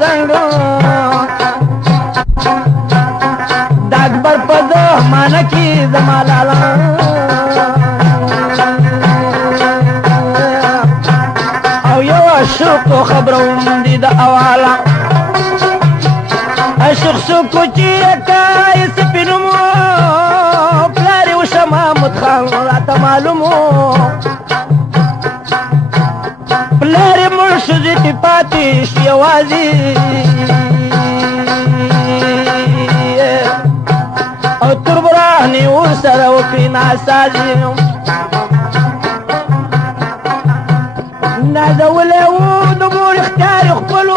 زنګو د اکبر په زمانه کې زما لالا او یو اشرف خبروم دي د اواله اشرف سوکو چې کای سپینمو پلاری و شما متخان راته معلومو پلاری مرشدی تی پاتی شیوازی او تربرانی او سر و پینا سازی نازولی او دمور اختیار اخبلو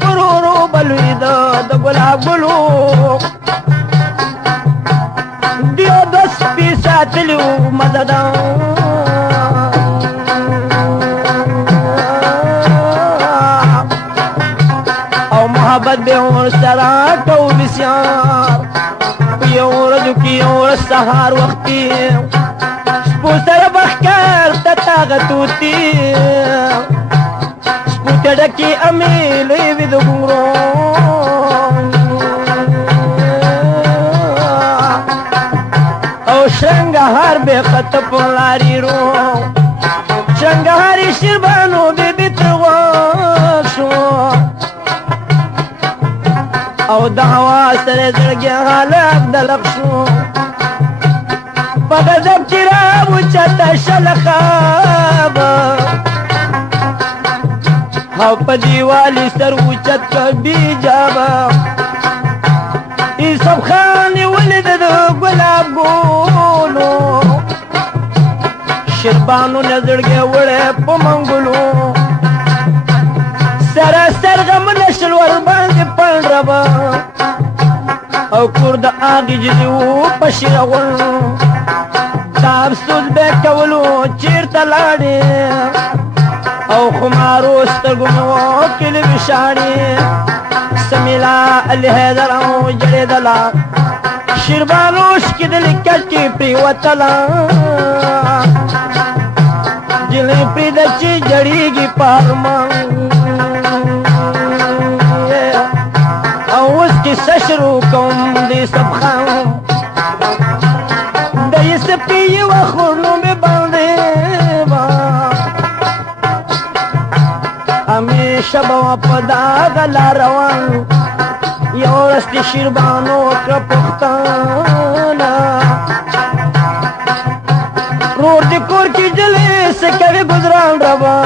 پرورو بلوی د گلاب گلو دیو دست پی ساتلیو مددان محبت به اور سرا کو بسیار یو ورځ کې اور سهار وختي سپو سره بخکار تاغتوتی سپو تډکی امیلې ود ګورو او شنګهار به خط پلاری رو شنګهاري شربانو به بتوا شو او د هوا سره زړګي حالات د لښو په غضب کې راوچته شلخاب او په دیوالي سر اوچت کبي جابا یوسف خان ولید د ګلاب ګولو شربانو نه زړګي وړه په منګلو سره سرغم نشل ور باندې پړ ربا او کور د آغی جدیو پشیرغل دا افسوس به کولو چیرته لاړې او خمارو سترګو کلی بشاړې سمیلا الهدر او جړېدلا شیربانوش کې د لیکل کې پریوتلا جلې پری د چې جړېږي پارمان سشرو کوم دې سب خام دې سپي وخورنو به باندې وا همیشه به پدا غلا روان یو رستي شیربانو کړ پښتانا روړ دې کور کې جلې سکه گزاران روا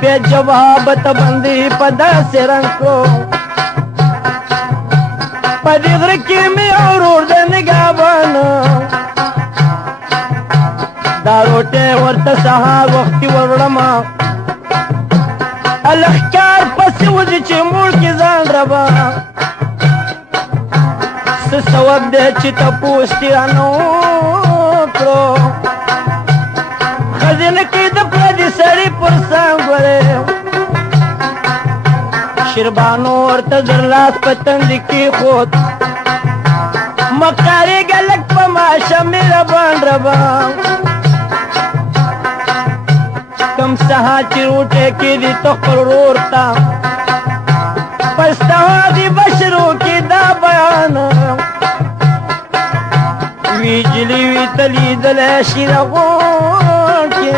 بے جواب تبندی پدا سے رنگ کو پدی غر کی میں اور دے نگابان داروٹے ورت سہا وقتی ورڑما الخکار پسی وزی چی موڑ کی زان ربا سسواب دے چی تا پوستی رانو کرو خزین کی دپلا دی سڑی پرسان گورے شربانو ورته درلاس پتند کی خود مقاری گلک پا ماشا میرا بان ربا کم سہا چی روٹے کی دی تخر رورتا پستہا دی بشرو کی دا بیان وی جلی وی تلی دلے شیرغون کی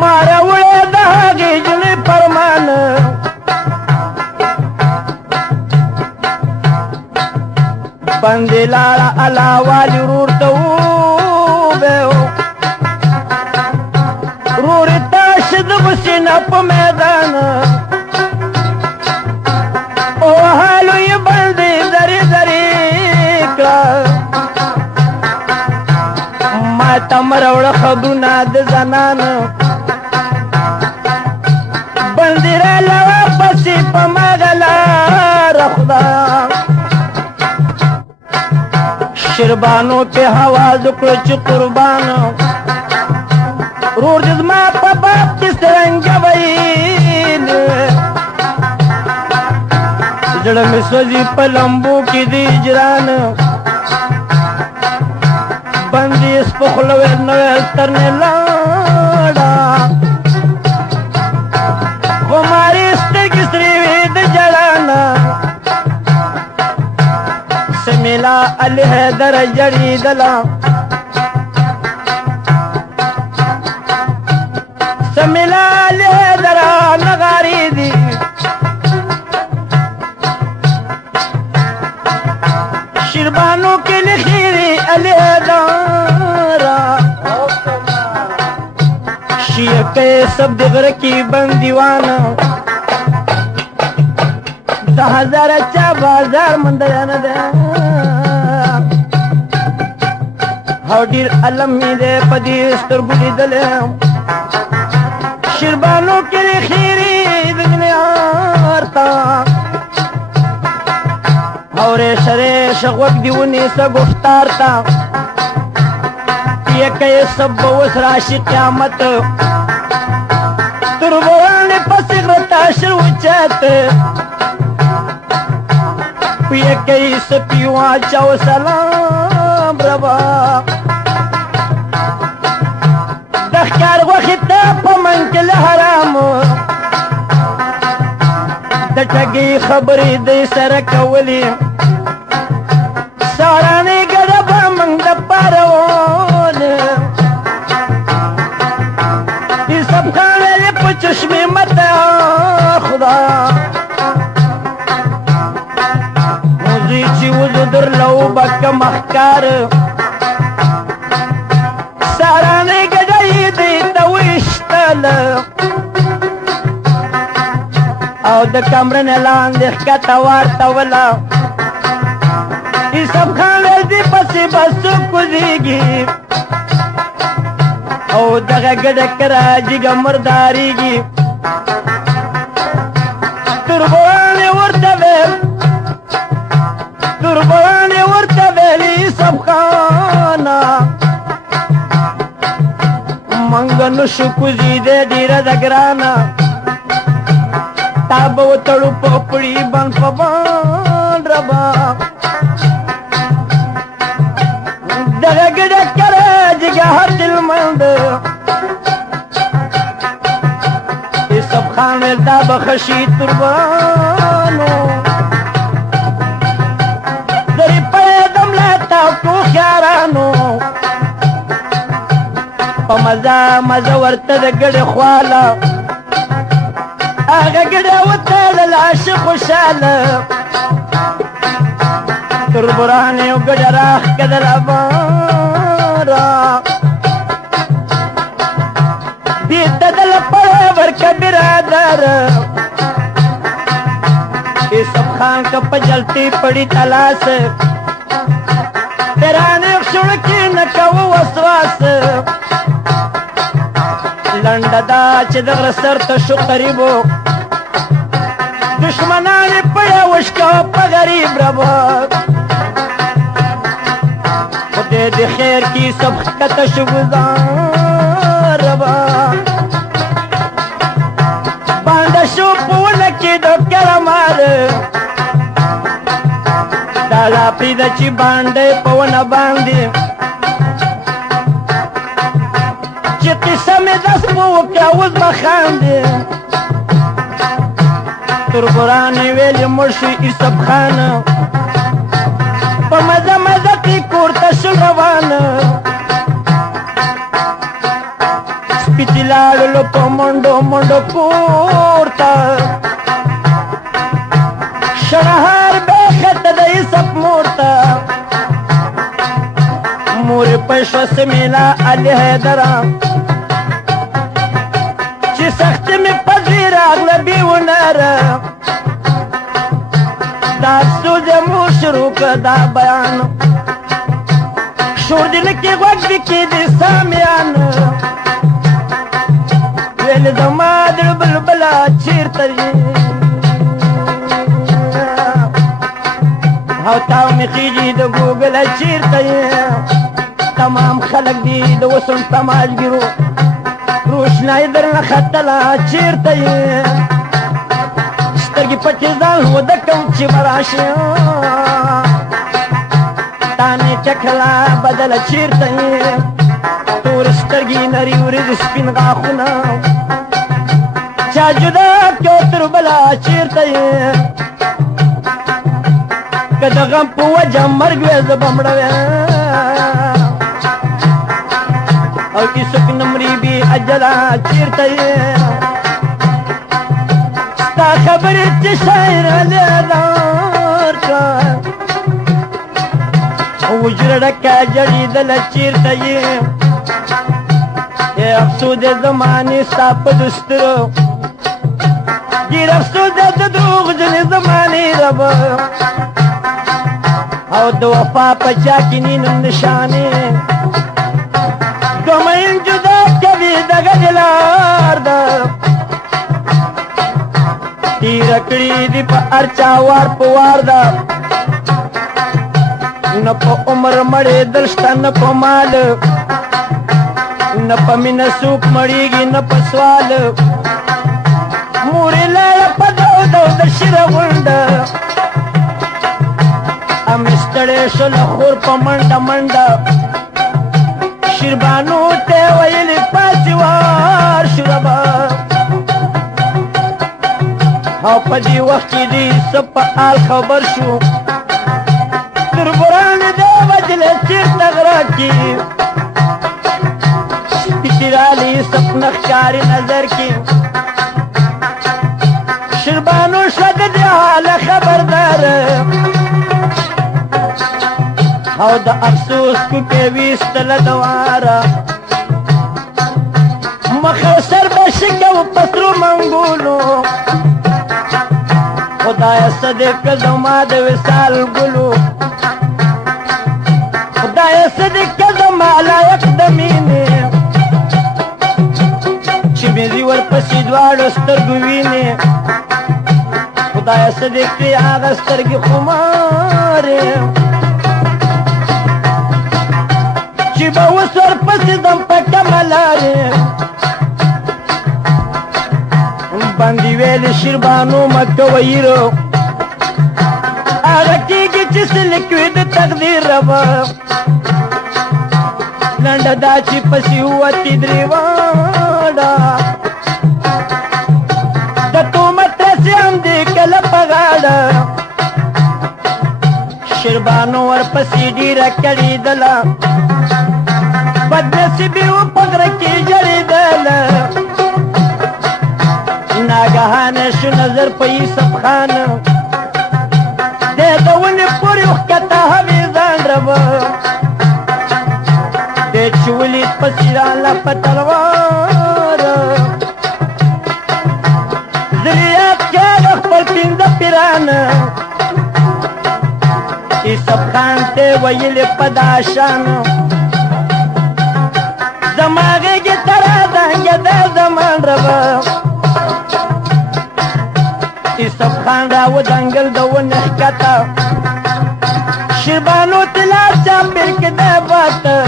مارا وڑے دہاگی جلی پرمان بندی لارا علاوالی رورتو بیو روری تاشد بسینا پا میدان او حالو یہ بندی دری دری کلا ما تمروڑ خبرونا د زنان بندی را لوا پسی پا مغلا رخدا شربانو پہ حواز کچ قربان رور جزما پا باپ کس رنگ ویل جڑ میں سوزی پلمبو کی دی جران بندی اس پخلوے نویل ترنے لاڑا علي حیدر جړېدله سمیلا علي حیدر نغاري دي شیربانو کې لخيري علي حیدر شیعه کې سب دغره کې بندیوانه 10,000 چا بازار مندرانه ده هاو ډیر علم می ده پدې سترګو لیدلې شیربانو کې خیری دنیارتا اورې شره شغوک دیونی سا گفتار تا یہ کہ سب وس راشی قیامت تربان پسغرتا شروچت یہ کہ سپیوا چاو سلام ربا دخکار وقت پمن کل حرام د ټګي خبرې د سره کولې سارانه ګډه من د پرون دې سب خاله په چشمه مته خدا موزي چې وذر لو بک مخکار سارانه ګډه دې توشتل او د کمرن اعلان د ښکته ورته ولا ای سب خان دې پسې بس کوزيږي او دغه ګډه کرا جګ مرداريږي تربوان ورته ویلي سب خانا منګ نشو کوزي دې ډیره د ګرانا تاب وتړو پپړی بن پبان ربا دغه ګډه کرا جګه دل مند ای سب خان دا بخشی تربانو دری پیدم لتا تو خیارانو په مزه ورته د ګډه خواله هغه ګډه وته د عاشق خوشاله تر برهان یو ګډه راخ کدل ابارا دې تدل پر ورک برادر ای سب خان کا پجلتی پڑی تلاس تیرانه شړ کې نکو وسواس لنډه دا چې د غره سر ته شو قریبو دشمنان پړه وشکا په غریب ربا خدای دې خیر کی سب کته شو گزار ربا باندې شو پونه کې د کرمار دا لا پیدا چې باندې پونه باندې چې قسم داس مو کاوز بخاندې تر قران ویل مرشي سب خان په مزه مزه کې کوړه شو روانه سپیتلالو په منډو کوړه شهر به خط د سب مورتا مور پښو سمیلا علي حیدر چې سخت می پذیر اغله بیونر دا سوز مو شروع کدا بیان شور دل کې غوږ کې دي سامیان ویل زما د بلبلا چیرته او تاو می خیجی د ګوګل چیرته تمام خلق دی د وسن تماجګرو روشنای در خطلا چیرته سترګې پټې ځان و د کوم چې براشه تانه چکلا بدل چیرته تور سترګې نری ورې سپین غاخونه چا جدا کیو تر بلا چیرته که د غم په وجه مرګ وې زه به مړه وې او هېڅوک نه مري بې اجله چېرته یې ستا خبرې چې شاعر لیدار کړه وجره ډکه جړېدله چېرته یې افسوس د زمانې ستا په دسترو ډېر افسوس دی د دروغجنې زمانې ربه او د وفا په چا کې نی نوم نشانې دو مین جدا کوي دغه دلار ده تېره کړي دي په هر چا وار په وار ده نه په عمر مړېدل شته نه په مال نه په مینه څوک مړېږي نه په سوال مورې لاړه په دو دو د شیره غونډه امې ستړې شوله خور په منډه منډه شیربانو ته ویلې پاسې وار شو ربه او په دې وخت کې دې څه په حال خبر شو تربران دې وجلې چېرته غره کې سپېڅلي سپنه ښکاري نظر کې شیربانو شوه د دې حاله خبردار او د افسوس کوکې ویستله دواره مخ او سر به شکه و په سرو منګولو خدایه څه دې که زما د وصال ګلو خدایه څه دې که زما لایق د مینې چې مې دي ورپسې دواړو سترګو وینې خدایه څه دې کړې هغه سترګې خمارې چې به اوس ورپسې ځم په کمه لارې باندې ویلې شیربانو مه کوه ییرو هغه کېږي چې څه لیکوي د تقدیر ربه لنډه دا چې پسې ووتې درې واړه د تومت رسې هم دې کله په غاړه شیربانو ورپسې ډېره کړېدله بدنصیبي و په غره کې جړېدله ناګهانه شو نظر په یوسف خان دی د ونې پورې وښکته هوې ځان ربه دی چې ولید پسې راله په تلوار زریات کاله خپل پنځه پیران یوسف خان ته ویلې په دا شان زما غېږې ته رادانګه دا زمان ربه یوسف خان را ودانګل د ونې ښکته شیربانو طلا چاپېر کې دی باته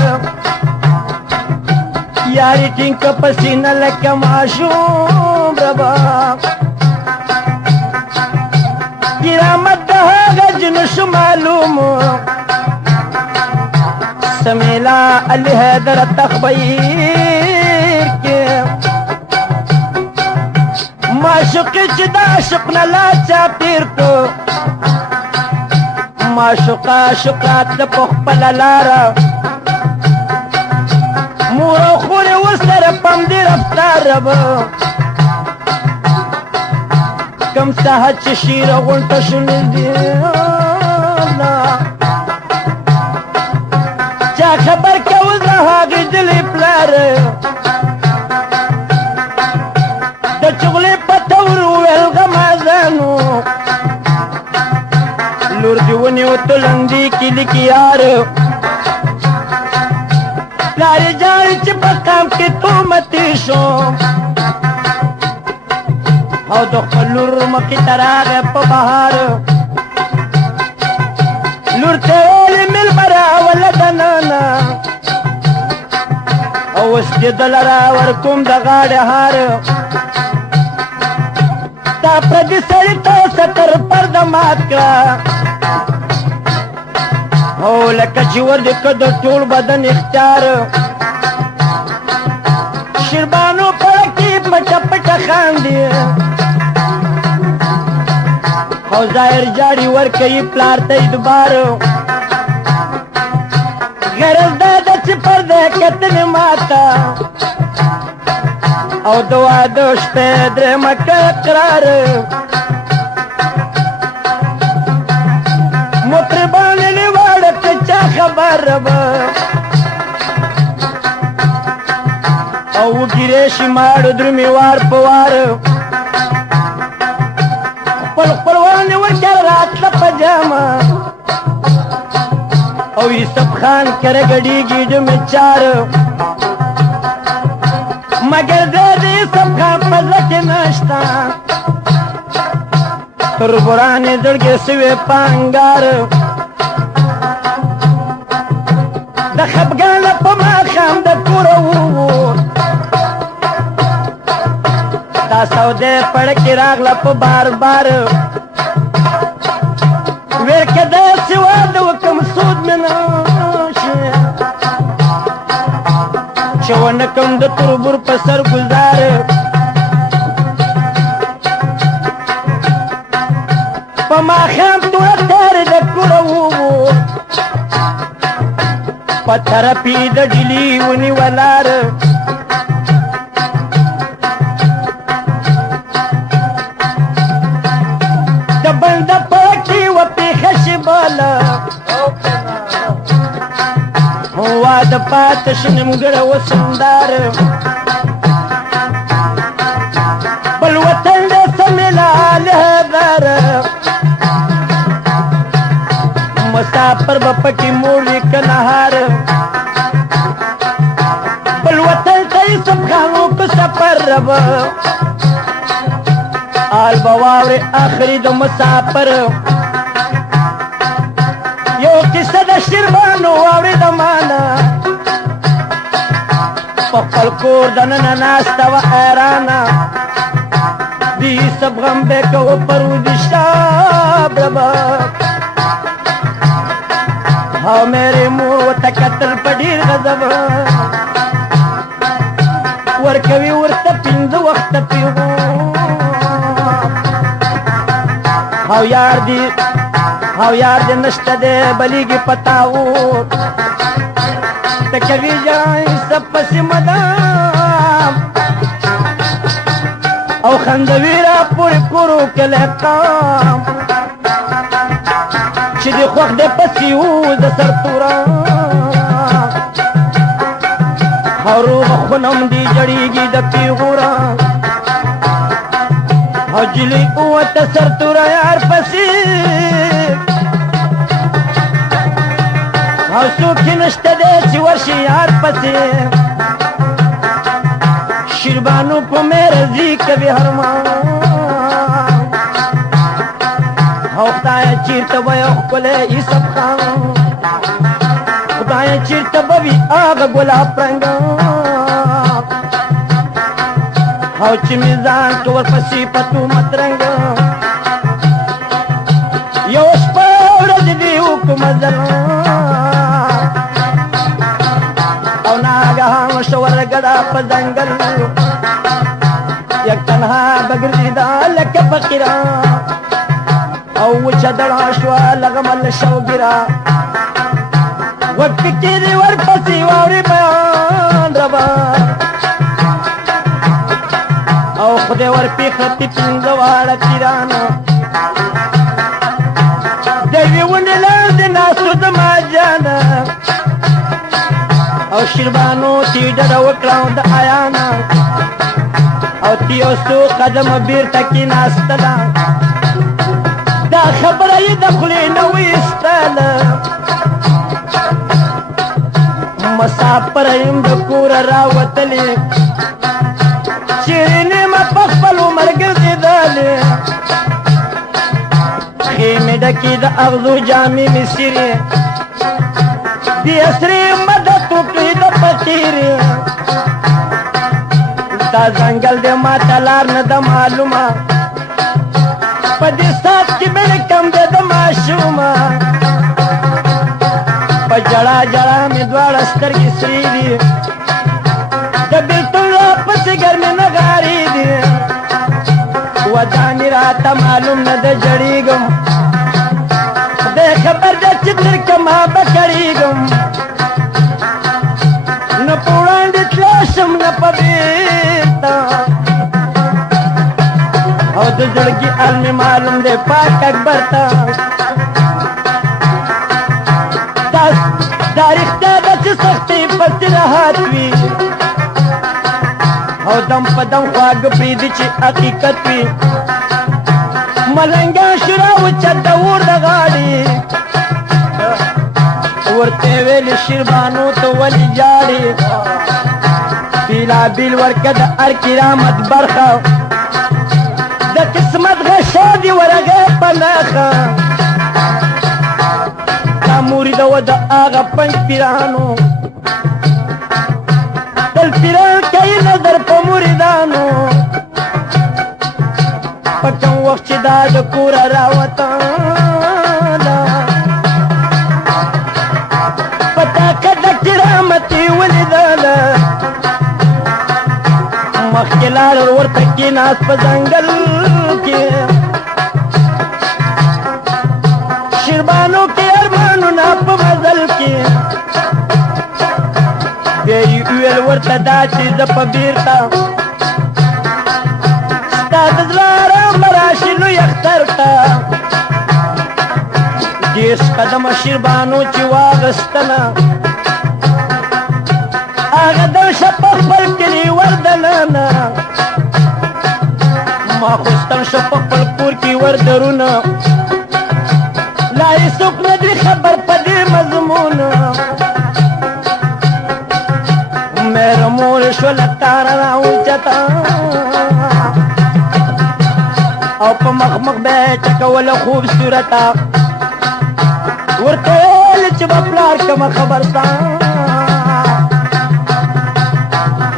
یاري ټینګ که په سینه لکه ماشوم ربه کرامت د هغه جنو شو معلوم سمیلا علی حیدر تخبیر کې معشوقې چې د عاشق نه لا چاپېر کو معشوقه عاشقات د په خپله لاره مور او خور یې ورسره په همدې رفتار ربه کم ساحت چې شیره غونټه شو نږدې چا خبر کوه زه هغې جلې پلار د چغلې په تور وویل غمازانو لور دې ونیو تلندې کې لیکي یار پلار یې جاړي چې په قام کې تومتې شو او د خپل لور مخې ته راغی په بهار لور ته ویلې مېلمه راوله دننه او اوس دې دله راورکوم د غاړې هار تا پردي سړي ته ستر پرده مات کړه او لکه چې ور دې که د ټول بدن اختیار شیربانو پړه کې پټه پټه خاندي او ظاهر جاړي ورکوي پلار ته اعتبار غرض دا ده چې پرده کتنې ماته او د واده شپې درېمه که قرار مطربان لیواړه که چا خبر به او وګیرې شي ماړو درومې وار په وار خپل خپلوان یې ورکړه راتله په جامه او یوسف خان کره ګډېږي ډمې چار مګر د یوسف خان په زړه کې نشته تربوران یې زړګې سوې په انګار د خفګانه په ماښام د کوره ووت دا سودې پړکې راغله په بار بار ویل که داسې واده وکړم سود مې نه شي چې ونه کړم د تربور په سر ګزار په ماښام توره تارې د کوره ووت په طرف یې د ډیلي ونیولار د بنده پاکي وپېښه شي باله واده پاته شي نیمګړه وسندار بل وطن د سمیلاله هدار مسافر به پکې موړ وي که نهار بل وطن ته یوسف خان وکړو سفر ربه آل به واورې آخري د مسافر یو کیسه د شیربانو واورې د مانه په خپل کور دننه ناسته وه حیرانه د یوسف غم به یې کوه پرودي شاب ربه او میرے مور ورته کتل په ډېر غضب ورکوي ورته پنځه وخته پیغام او یار دې نشته دی بلیږي په تاوت ته کوي جای سب پسې مدام او خندوي را پورې کورو کلی قام چې دې خوښ دی پسې و د سرتوره او روغه خونم دې جړېږي د پیغوره او جلۍ ووته سرتوره یار پسې او څوک یې نشته دی چې ورشي یار پسې شیربانو په مېرزي کوي هرمان او خدای چیرته به یو ښکلی یوسف خان خدای چیرته به وي هغه ګلاب رنګه او چې مې ځان که ورپسې په تومت رنګه یو شپه ورځ دې وکړو مزل او ناګهان شو ورګډه په ځنګل یک تنها بګرځېده لکه فقیره او وچه دړه شوه لغمل شوګیره وپکې دې ورپسې واورې بیان ربه او خدای ورپېښه پې پنځه واړه پیرانه د یوې ونې لاندې ناستو زما جانه او شیربانو ته یې ډډه وکړه د آیانه او ته یو څو قدمه بېرته کېناستله دا خبره یې د خولې نه ویستله مسافره یم د کوره راوتلې چیرې نیمه په خپل عمر ګرځېدلې خیمې ډکې د اغزو جامې مې څیرې د اسرې مدد وکړې د فقیرې دا ځنګل دی ماته لار نه ده معلومه په دې ساعت کې مې کم دی د ماشومه په جړا جړا مې دواړه سترګې سرې دي د بېلتون راپسې ګرمې نغارې دي ودانی راته معلوم نه ده جړېږم خدای خبر ده چې تر کما به کړېږم نه په وړاندې تله شم نه په بېرته او د زړګي حال مې معلوم دی پاک اکبر ته دا رښتیا ده چې سختۍ پسې راحت وي او دم په دم خواږه پرېږدي چې حقیقت وي ملنګان شورا وچه د اور د غاړې ورته ویلې شیربانو ته ولې جاړې بېلابېل ورکه د هر کرامت برخه د قسمت غشا دي ورغې په نښه دا مرید و د هغه پنج پیرانو تل پیران کوي نظر په مریدانو په کوم وخت چې دا د کوره راوتله په طاقت د کرامت یې ولیدله مخکې لاړ ورته کېناست په ځنګل کې شیربانو کې ارمانونه په مزل کې بیا یې وویل ورته دا چې زه په بېرته ستا د زړه ارام به راشي لوی اختر ته دېرش قدمه شیربانو چې واغستله هغه درشه په خپل کلي وردننه ماخوستن شو په خپل کور کې وردرونه لا یې څوک نه دي خبر په دې مضمون مېره مور شوله تاره راوچته او په مخ مخ به یې ټکوله خوبصورته ورته ویل چې به پلار کومه خبر ستا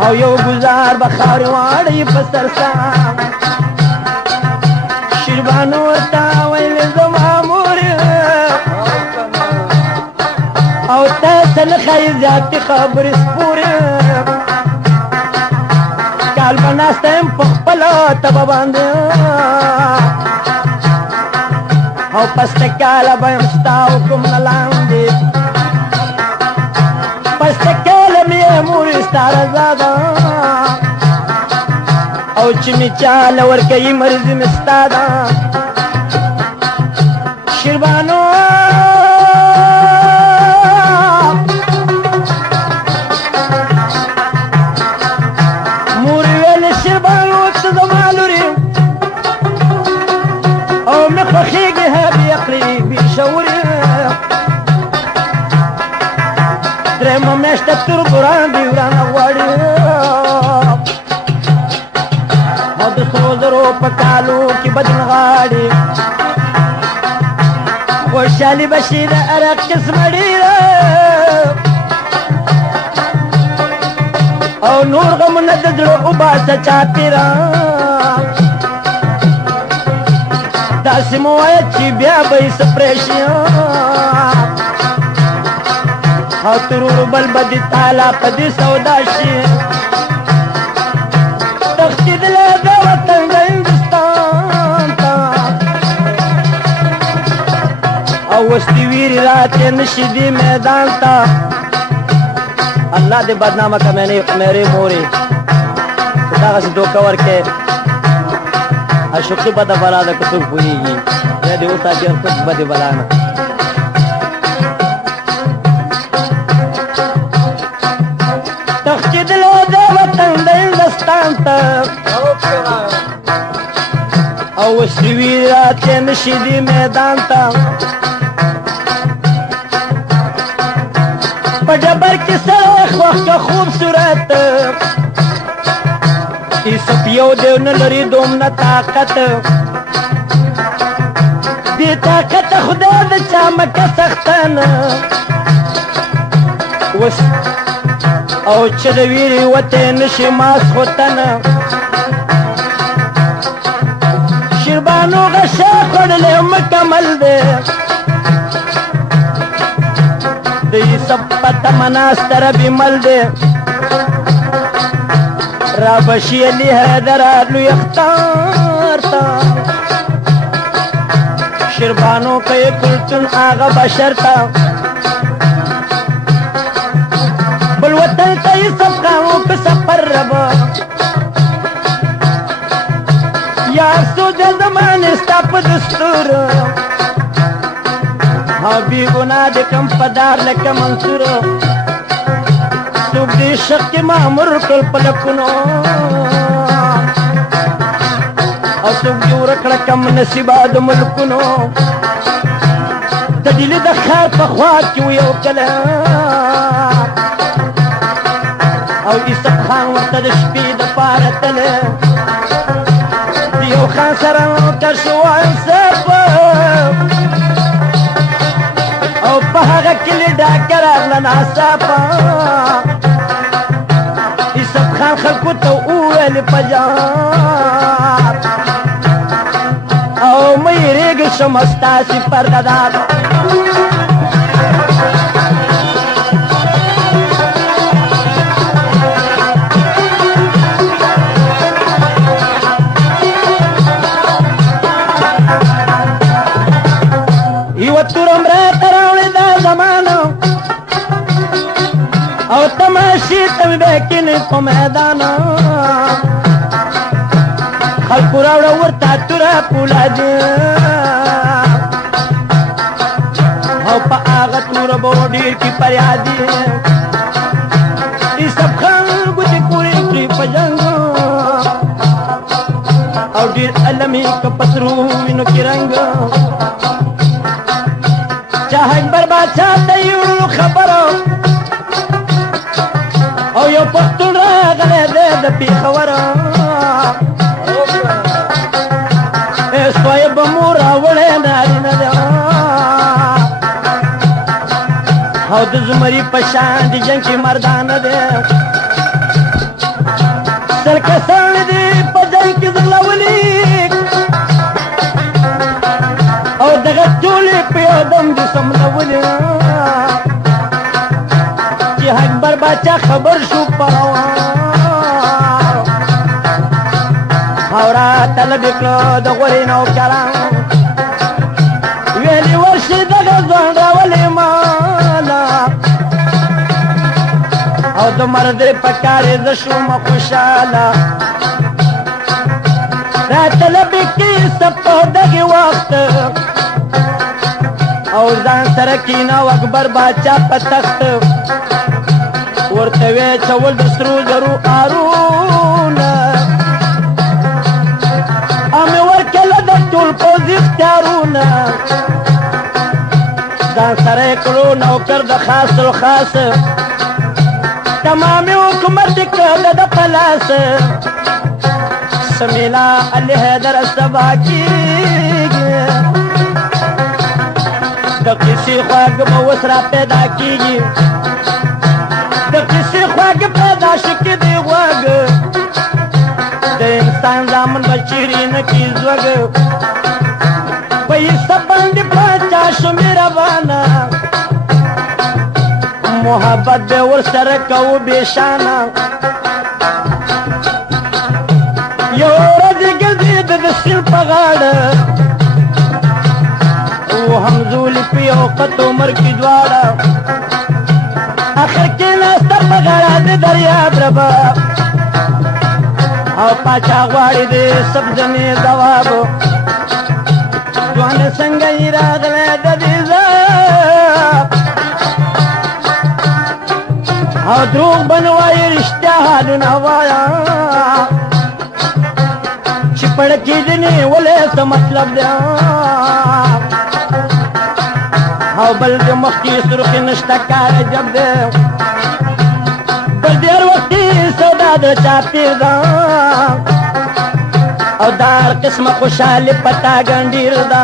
او یو گزار به خاورې واړی په سر سا شیربانو ورته ویل زما مور او تا څه نه ښایي زیاتې خبرې سپورې کال به ناسته یم په خپله تبه باندې او پسته کاله به یم ستا حکم نه لاندې پسته کاله مې مورې ستا رضا ده او چې مې چاله ورکوي مرضي مې ستا ده شیربانو مورې ویلې شیربانو ته زما لورې او مې خوښېږي هبې عقلي بې شعورې درېیمه میاشته تر ګران دي ورانه غواړي او د سرو زرو په کالو کې بدن غاړي خوشحالي به شي د هر قسمه ډېره او نور غمونه د زړه وباسه چاپېره داسې مو وایه چې بیا به یې څه پرېشي او ترور بل بدی تالا پدی سودا شي تختیدله د وطن د هندوستان ته او وستی ویری راتې نشي دې میدان ته الله دې بدنامه که میرے مورې دغسې دوکه ورکې اشوقي بده بلا ده که څوک پوهېږي بیا دې وساتي هر څوک بدې بلا نه تختیدله د وطن د هندوستان ته او وسلې ویرې راتې نشي دې میدان ته په ډبر کې سره خوښه خوبصورت ایسپ یو دیو نه لري دومره طاقت بې طاقته خدای د چا مکه سختانه او چې د ویرې وتې نشي ماسخوتنه شیربانو غشه خوړلی مکمل دی د یوسف په تمه ناسته ربې مل دی را بشي اللي هدر لو يختارتا شربانو كي كلتن آغا بشرتا بالوطن تي سبقاو كسفر ربا يا سود زمان استاپ دستور بی گناہ دے کم پدار لکا منصور سوک دی شق کی معمر کل پلکنو او سوک دی ورکڑا کم نصیبا دو ملکنو تدیل دخار پخواد کیو یو کلا او ایسب خان وقت دشپی دپارتل دیو خان سران کشوان سب او پاگا کلی ڈاکر اغلنا ساپا ایسب خان خلقو تو اویل پجاب او میریگ شمستاسی پرداداد تورم را تراولی دا زمانو او تماشی تم بیکنی پا میدانو خلقو راوڑا ورطا تورا پولا دی او پا آغا تورا بوڈیر کی پریادی ای سب خلقو دی کوری کری پا جنگو او دیر علمی کپسروینو کی رنگو چاہ اکبر بادشاہ تیو خبرو او یو پختون را غلے دے دپی خورو سوئی بمورا وڑے ناری ندو او دزمری پشان دی جنگ کی مردان دے سرکسان دی پجنگ کی ظلولی او دغت تولی پیادم دی سمدولی چی اکبر باچا خبر شو پاوان اورا طلب اکلو دغوری نو کران ویلی ورشی دغزوان راولی مالا او دو مرد پکاری زشو مخوشالا را طلب کی سپو دغی وقت او ځان سره کینا اکبر باچا په تخت ورته وی چول د سرو زرو آرونا امي ورکله د ټول پوز اختیارونه ځان سره کړو نوکر د خاص الخاص تمامي حکومت کړه د پلاس سمیلا علي حیدر سبا کیږي د کسی خواږ به اوس را پیدا کیږي د کسی خواږ پیدا شي کې دی غوږ د انسان زامن به چیرې نه کي زوږ په ایسه باندې پاچا شو مهربانه محبت به ورسره کوو بېشانه یو ورځ ګرځېده د سیند په غاړه همزولی پی اوقت عمر کی دوارا آخر کی ناستا پگارا دے دریاب ربا او پاچا غواری دے سب جنے دوابو دوان سنگئی راغلے ددیزا او دروغ بنوائی رشتہ حالو نوایا چپڑکی دنی ولے سا مطلب دیا او بل د مخی سرخی نشتا کار جب دے بل دیر وقتی سودا د چاپیر دا او دار قسم خوشحالی پتا گنڈیر دا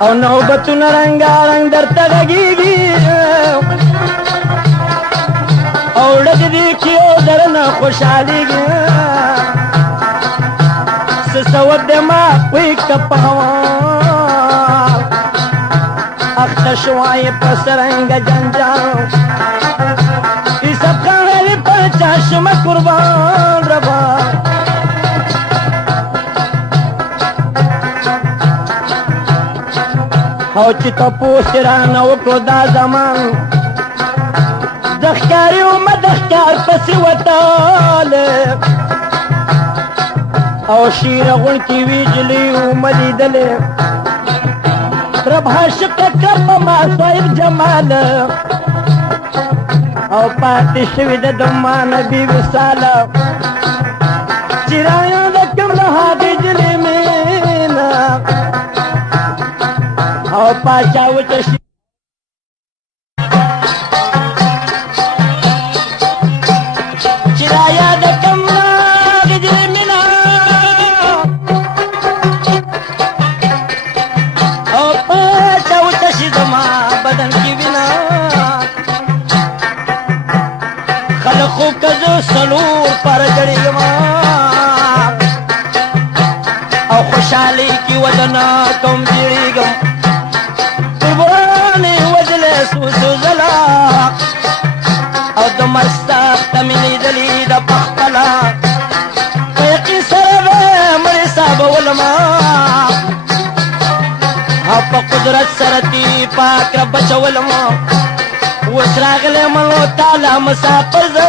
او نوبتون رنگا رنگ در تغگیگی او لگ دیکھی او درنا خوشحالی گی سسود دماغ وی کپاوان اختشوائی پسرنگ جنجاو ای سب خانلی پچا شمه قربان ربا او چې تپوس رانه وکړو دا زمان د ښکاري ومه د ښکار پسې وتاله او شیره غونکې ویجلې ومه لیدلې رب عاشقه کړه په ما صاحب جمال او پاتې شوې ده د ما نبي وصاله چې رایاده کړم له هغې جلې مینه او پاچا وچه شي چې رایاده کړم له هغې جلې مینه او پاچا وچه شي زما بدن کې وینه خلقو کزو سلور پر جړېږم او خوشحالي کې ودنه کوم جړېږم قربانې وجلې سوسو زلا او د مرستاب ته مې لیدلې د پخپله په یقین سره به مړې صابولما او په قدرت سره دې پاک رب بچولما اوس راغلی منو تاله مسافر زه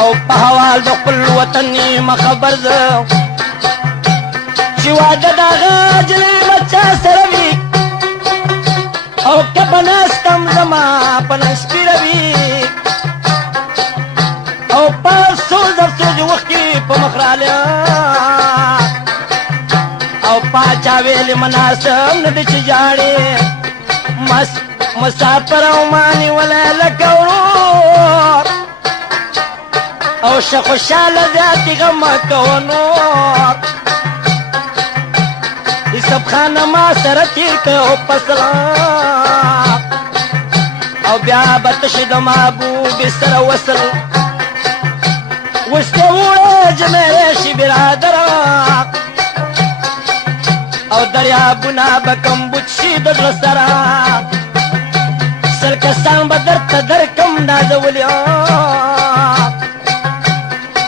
او په حوال د خپل وطن نیمه خبر زه چې واده د هغه جلۍ به چا سره وي او که به ناستم زما په ننګ سپېره وي او په افسوس افسوس وخت کې په مخ رالی او پاچا ویلې مناسب نه دی چې جاړې مسافر او مانی ولا لکه ورور او شه خوشحاله زیاتې غم کوه نور یوسف خان ما سره تېر کړه او پسله او بیا به تشې د محبوبې سره وصل اوس دې ووړه جمیرې شي برادره او دریابونه به کمبود شي د زړه سره سل کسان به درته درکم نازولي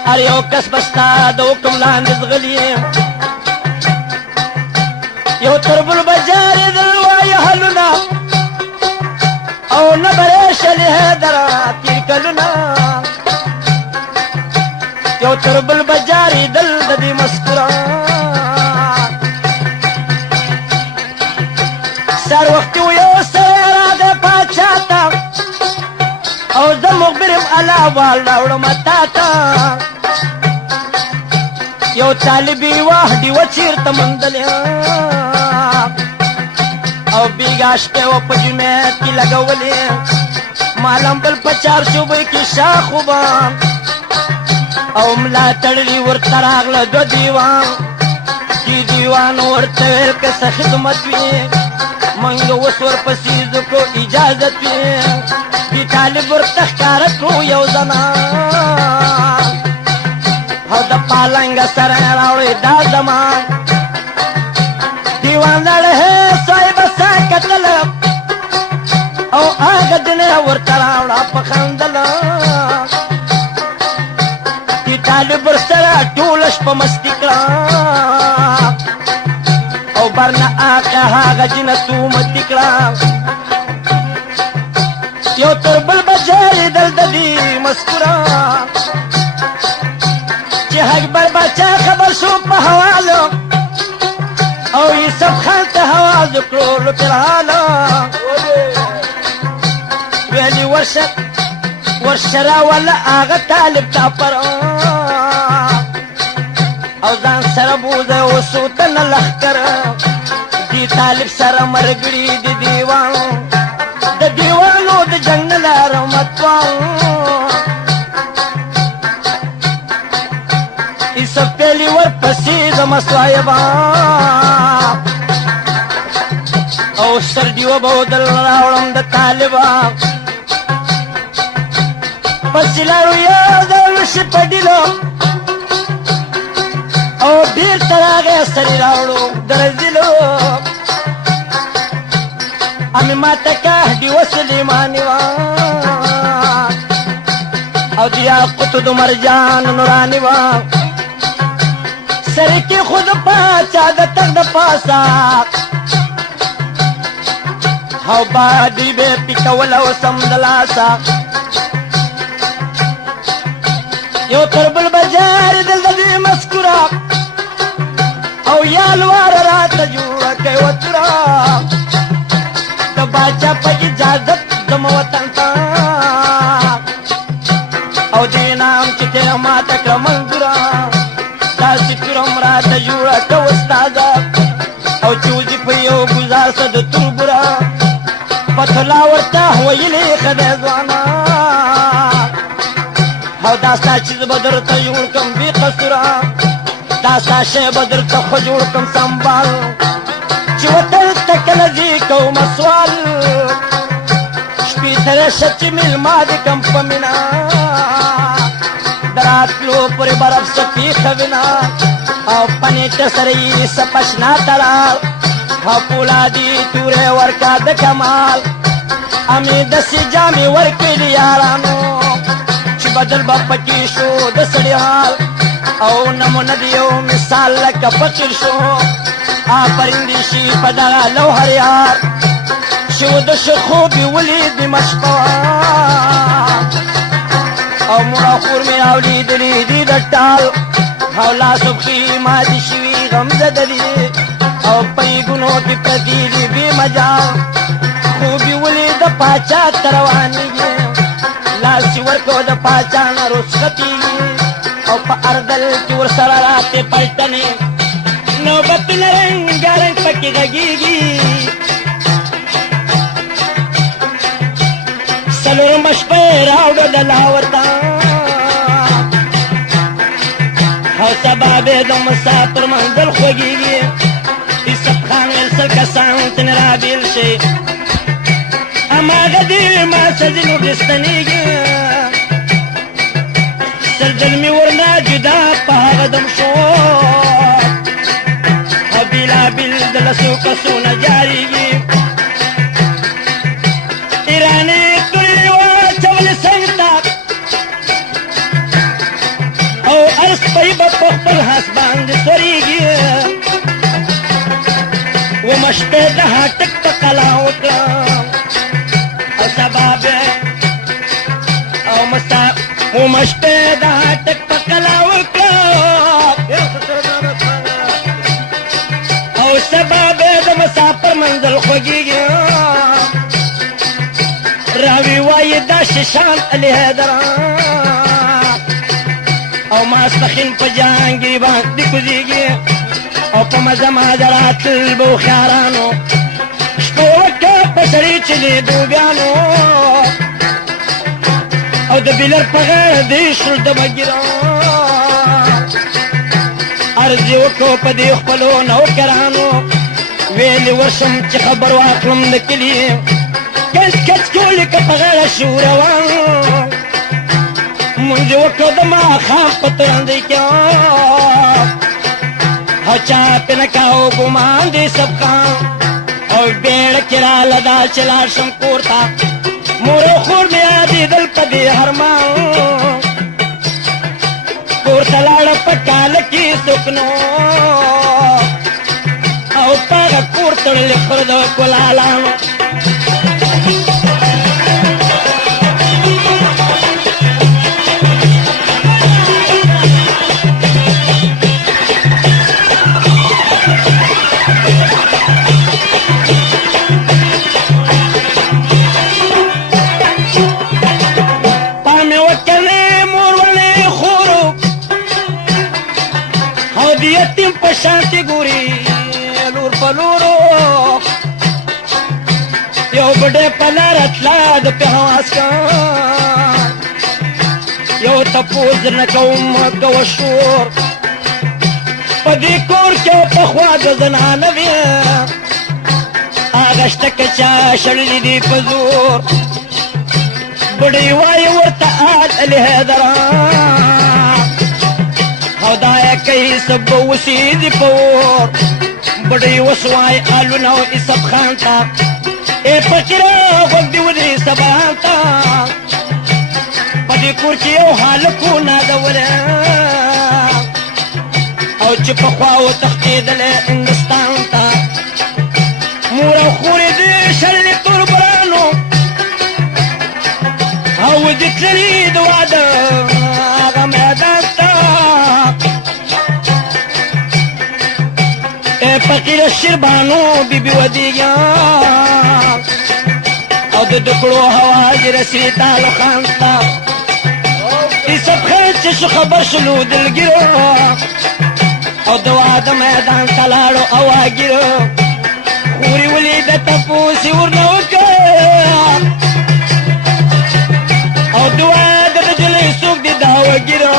هر یو کس به ستا د حکم لاندې زغلي یو تربل به جارېدل وایي حلونه او نه به ریشلې حیدره تېر کلونه یو تربل به جارېدل د دې مسکوره سر وختي و یو سړی راغی پاچا ته او زه مخبر یم الله وال راوړم تا ته یو طالبي وه ډیوه چېرته موندلې او بېګا شپې وه په جومات کې لګولې مالم بل په چارشوبۍ کې شاخوبه او ملا تړلي ورته راغله دوه دیوان دې دیوان ورته ویل که څه خدمت وي منګ اوس ورپسې ځکو اجازت وي دې طالب ورته ښکاره کړو یو زمان او د پالنګ سره یې راوړې دا زمان دیوان لړهې صاحب سا کتل او هغه دین یې ورته راوړه په خندل دې طالب ورسره ټوله شپه مستي کړه او برنه هغه جنتو متي کړه یو تر بل به جارېدل د دې مسکوره چې اکبر باچا خبر شو په حوالو او یوسف خان ته حواز کړو لوپرهاله ویلي ورشه راوله هغه طالب ته پر او ځان سره بوځه اوسو تنه لښکر دې طالب سره مرګړي د دیوانو د جنګ نه لاره متوان یوسف پیلي ورپسې زما صاحبه او سر ډیوه به ودل راوړم د طالبه پسې لاړو یو ځل شي په ډیلو او بیرته راغی سر یې راوړو د رزیلو امې ماته که ډیوه سلیماني وه او د یاقوتو د مرجان نوراني وه سر کې خود پاچا د تخ د پاسا او بادي به پکول او سم د لاسا یو تربل بجار دل د دې مسکورا او یالوار رات جوړه کوي وترا د باچا په اجازه د موطن ته او دې نام چې ته ما تکړه منګرا تاسو کرم رات جوړه کوي استاد او چوزي په یو گزار صد تربرا پتلا ورته ویلې خدای ځوانا او داستا چیز بدر ته جوړ کم بی قصورا داستا شی بدر ته خو جوړ کم سنبال چې وتل تکل دي کوم سوال شپې تر شچ مل ما دي کم پمینا دراتلو پر برف سپی خوینا او پنیټ سرې سپشنا ترا او پولادي تورې ورکا د کمال امي د سجامي ورکې یارانو بدل بپکی شو د سړي حال او نمونه دیو مثال لکه فقیر شو پرندې شي په دغه لوهر یار شو د خوبي ولید مشپه او مړه خور مې راولیدلې دي د ټال او لاسوبخي ماتې شوي غمزدلې او پیګونو کې پرتې دي بې مجال خوبي ولید پاچا ته روانېږي لاسی ورکو د پاچان رسختی او په اردل کې ورسره راتې پلټنې نوبتونه رنګارنګ پکې غږېږي څلورمه شپه یې راوړه د لاور ته او سبا به د مسافر منزل خوږېږي یوسف خان ویل سل کسان ځنې رابېل شي هماغه دې ما سزینو ګستنېږي سرجل مې ورنه جدا په هغه دم شو او بېلابېل د لسو کسونه جارېږي ایراني تورې واچولې څنګ ته او هر سپی به په خپل هس باندې سورېږي ومه شپې د هاټک په قلا وکړه سبابه او مشته د هټک په کلا وکړه او سبابه د مسافر منزل خوږېږي راوي وایي دا شیشان علي حیدر او ماسپښین په جهانګیر باندې کوزېږي او په مزه مازه راتلل به هوښیارانو شپه وکړه په سړي چې د دوبیانو او د بیلر په غاړه دې شول د بګیرا عرض یې وکړو په دې خپلو نوکرانو ویلې ورشم چې خبر واخلم د کلي کچ کچ کولې که په غاړه شو روان مونځ یې وکړو د ماښام په ترندۍ کې او چا پې نه کاو ګمان دې سبقان او بیړه کې راله دا چې لاړ شم کور ته مور او خور مې یادېدل په دې هرمان کور ته لاړه په کاله کې څوک نو او په هغه کور تړلې خور د کلالانو یتیم په شانتې ګوري لور په لورو یو بډې په لاره تله د پهواز کان یو تپوس نه کوم کوه شور په دې کور کې پخوا د زنانه وې هغه شته که چا شړلي دي په زور بډۍ وایي ورته آد علي حیدران او دا یې کوي څه به وسېږي په اور بډۍ وسوای الونه او یوسف خان ته ای فقیره غوږ دې ودرې سبا ته په دې کور کې یو هلک و نازولی او چې پخوا وتښتېدلی هندوستان ته مور او خورې دې شړلې توربرانو او دې تللي د واده هغه میدان ته فقیر شربانو بیبي ودیږي او د دکړو هوا دې رسي تالو خان ته یوسف خان چې شو خبر شلو دلګیرو او د واده میدان ته لاړو اواګیرو خورې ولیده تپوس یې ورنه وکړ او د واده د جلۍ څوک دې دا وګیرو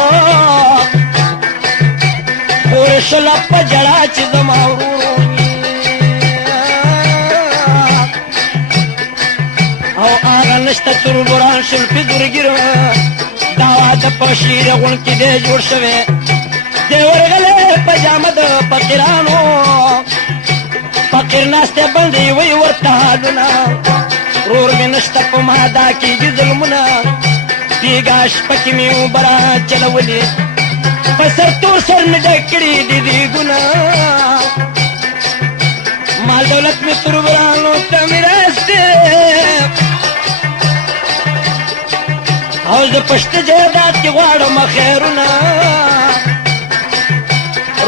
خورې شله په جړا چې زما ورورو او هغه نشته تربوران شل پېزورګیرو دا واده په شیره غون کې دی جوړ شوی دی ورغلی په جامه د فقیرانو فقیر ناستی بندې وی ورته حالونه رور مې نشته په ما دا کېږي ظلمونه دیګا شپه کې مې اوبره چلولې په سر تور سر مې ډک کړي دي دیګونه مال دولت مې تربرانو ته میراث دی او زه پشت جایداد کې غواړم خیرونه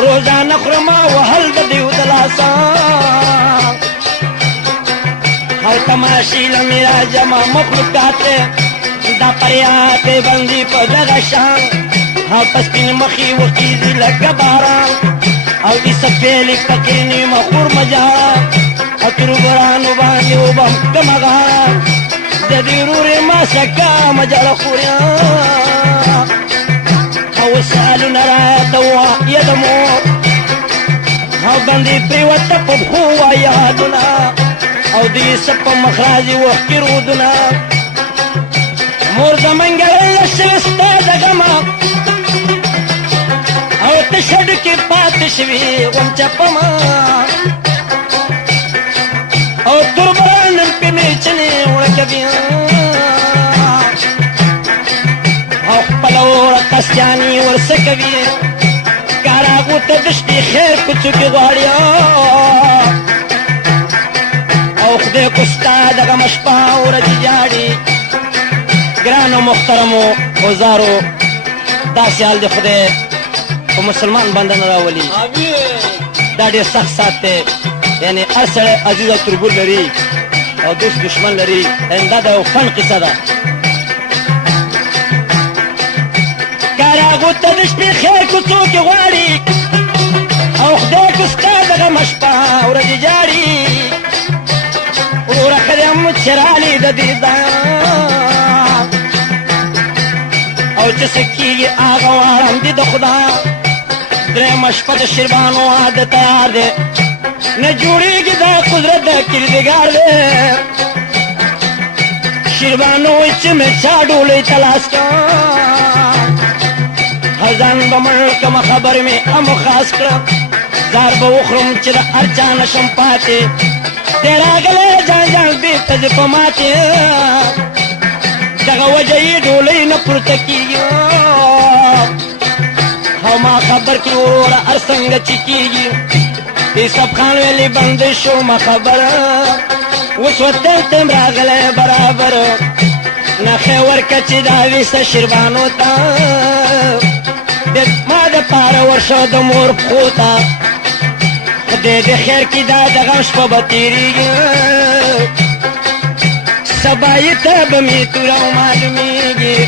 روزانه خورم وهل د دیو د لاسه او تماشې له مې راجمع مخلوقات دا پریاتې بندي په دغه شان او په سپین مخې وخیږي لکه باران او عیسه فعلې فقیر نیمه خورمجه او تربرانو باندې وبم کمغان د دې رورې ما سکه مجله خوریا او سالونه راته وایه د مور او باندې پرېوته په پښو وایه یادونه او د عیسه په مخ راځي وښکې رودونه مور زمونږ له شوې ستا د غمه او ته شډ کې پاتې شوې غونچه په ما او تربران نن پې میچنې وړکوي او خپله وړه قسیانې ورڅه کوي کاراغو ته دشتې خیر کوڅو کې غواړي او خدای کو ستا دغه شپه ورځې جاړي ګرانو محترمو اوزارو داسې حال د خدای په مسلمان باندې نه راولي دا ډېر سخت سات دی یعنې هر سړی عزیز او تربور لري او دوست دشمن لري دا د یو فن قصه ده کاراغو ته د شپې خیر کوڅو کې غواړي او خدای کو ستا دغه شپه ورځې جاړي وروره ښه دی هم چې رالې د دې ځان او چې څه کېږي هغه واړم دي د خدا درېیمه شپه د شربانو واده تیار دی نه جوړېږي دا قدرت د کردګار دی شربانو وایي چې مې چا ډولۍ ته لاس کړه ځان به مړ کړمه خبر مې هم خاص کړه زار به وخورم چې د هر چا نه شم پاتې دی راغلی جان جان بېرته دې په ماتې دغه وجه یې ډولۍ نه پورته کېږي او ما خبر کړي وروره هر څنګه چې کېږي یوسف خان ویلې بندې شومه خبره اوس وطن ته م راغلی برابر نښې ورکه چې دا ویسه شربانو ته ما د پاره ورشه د مور پښو ته خدای د خیر کې دا د غم شپه به تېرېږي سبا یې ته به مې توره او معلومېږي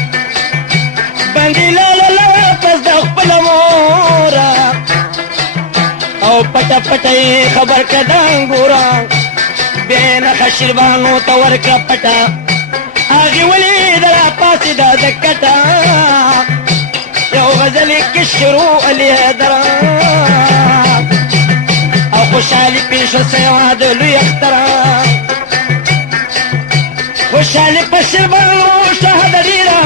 بندې لاله پس د خپله موره او پټه پټه یې خبر کړه د انګوره بیا یې نښه شربانو ته ورکړه پټه هغې ولیده راپاڅېده د کټه یو غزل یې کې شروع علي حیدره او خوشحالي پېښ سوه د لوی اختره خوشحالي په شربانو شهده ډېره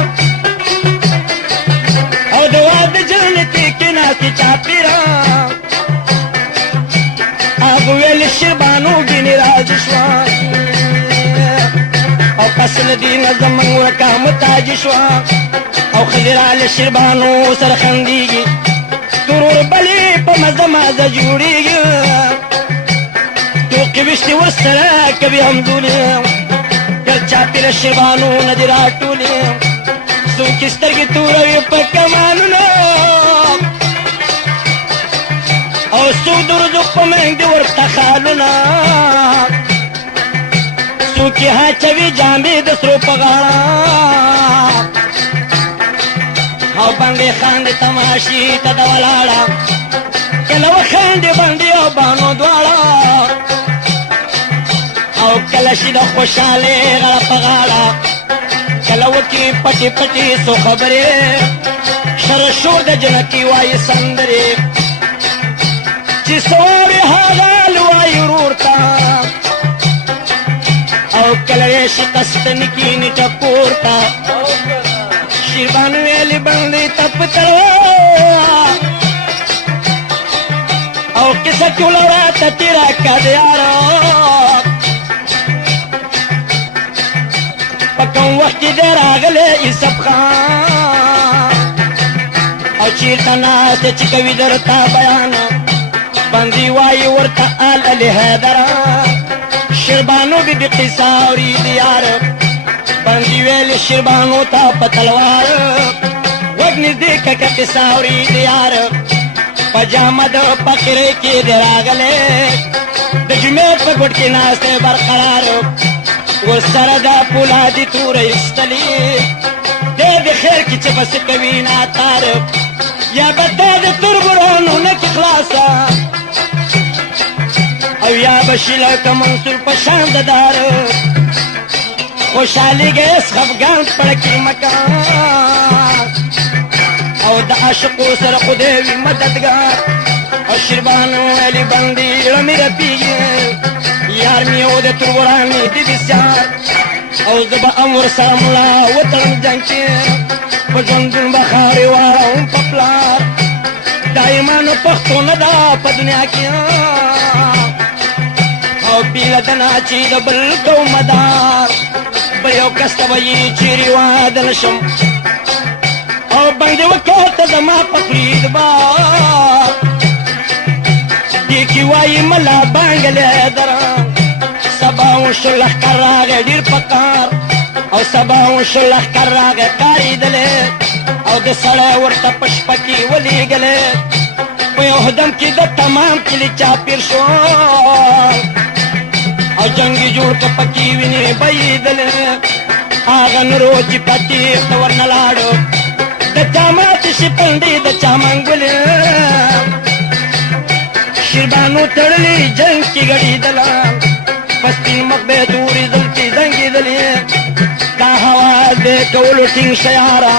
او د واده جنتې کې ناستې چاپېره هغه ویل شربانو ګینې راضي شوه او فصل دي نظم ورکا متاج شوا او خزرال شربانو سر خندیگی ترور بلی پا مزه مزه جوڑیگی توقی بشتی ورسرا کبی همدولی گر چاپی شربانو ندی راٹولی سوکی سترگی توروی پا کمانونا او سو درزو پا مهنگ دی ورکتا خالونا سوکی ها چوی جامی دسرو پا غانا او بندی خاندی تماشی تا دولالا کلو خاندی بندی او بانو دوالا او کلشی دا خوشالی غلا پا غالا کلو کی پٹی پٹی سو خبری شرشور دا جنتی وائی سندری چی سواری حاغال وائی رورتا او کلوی شکست نکینی ٹکورتا شیربانو ویلی بندی تپ تلوا او کسا کولورا تیرا کدیارا پکم وقتی دیر آگلے ای سب خان او چیرتا ناستے چکوی درتا بیانا بندی وائی ورتا آل علی حیدرا شربانو بی بی قصاوری دیار بندی ویلی شربانو تا پتلوار وگنی دیکھا کا قصاوری دیار پجامد پکرے کی دراغلے دجمیت پا گھٹ کی ناستے برقرار ورسردا پولا دی تور استلی دے خیر کی چپس کبھی ناتار یا بتا دے تربرانو نکی خلاصا او یا بشیلہ کا منصور پشاند دار خوشحالی گئے اس خفگان پڑکی مکان او دا عاشقو سر خودیوی مددگار او شربانو علی بندی رمی رپیگی یارمی او دے ترورانی دی بسیار او زبا امور سرملا وطن جنکی پجندن بخاری وارون پپلار دائمان پختو ندا پا دنیا کیا او بیلدنا چی دبل گو مدار بیو کستا بایی چیری وادلشم او بندی وکوتا دما پخرید بار دیکی وائی ملا بانگلے دران سباون شلخ کر راگے دیر پکار او سباون شلخ کر راگے کاری دلے او دے سڑے ورطا پشپکی ولی گلے پیو حدم کی دا تمام کلی چاپیر شوار او جنگی جوڑ کا پکی وینی بائی دلے آغن روچی پتی اختور نلارو دا چامات شپندی دا چامنگولے شربانو تڑلی جنگ کی گڑی دلا پستی مقبے دوری دل کی زنگی دلی کا حواز دے کولو تنگ شیارا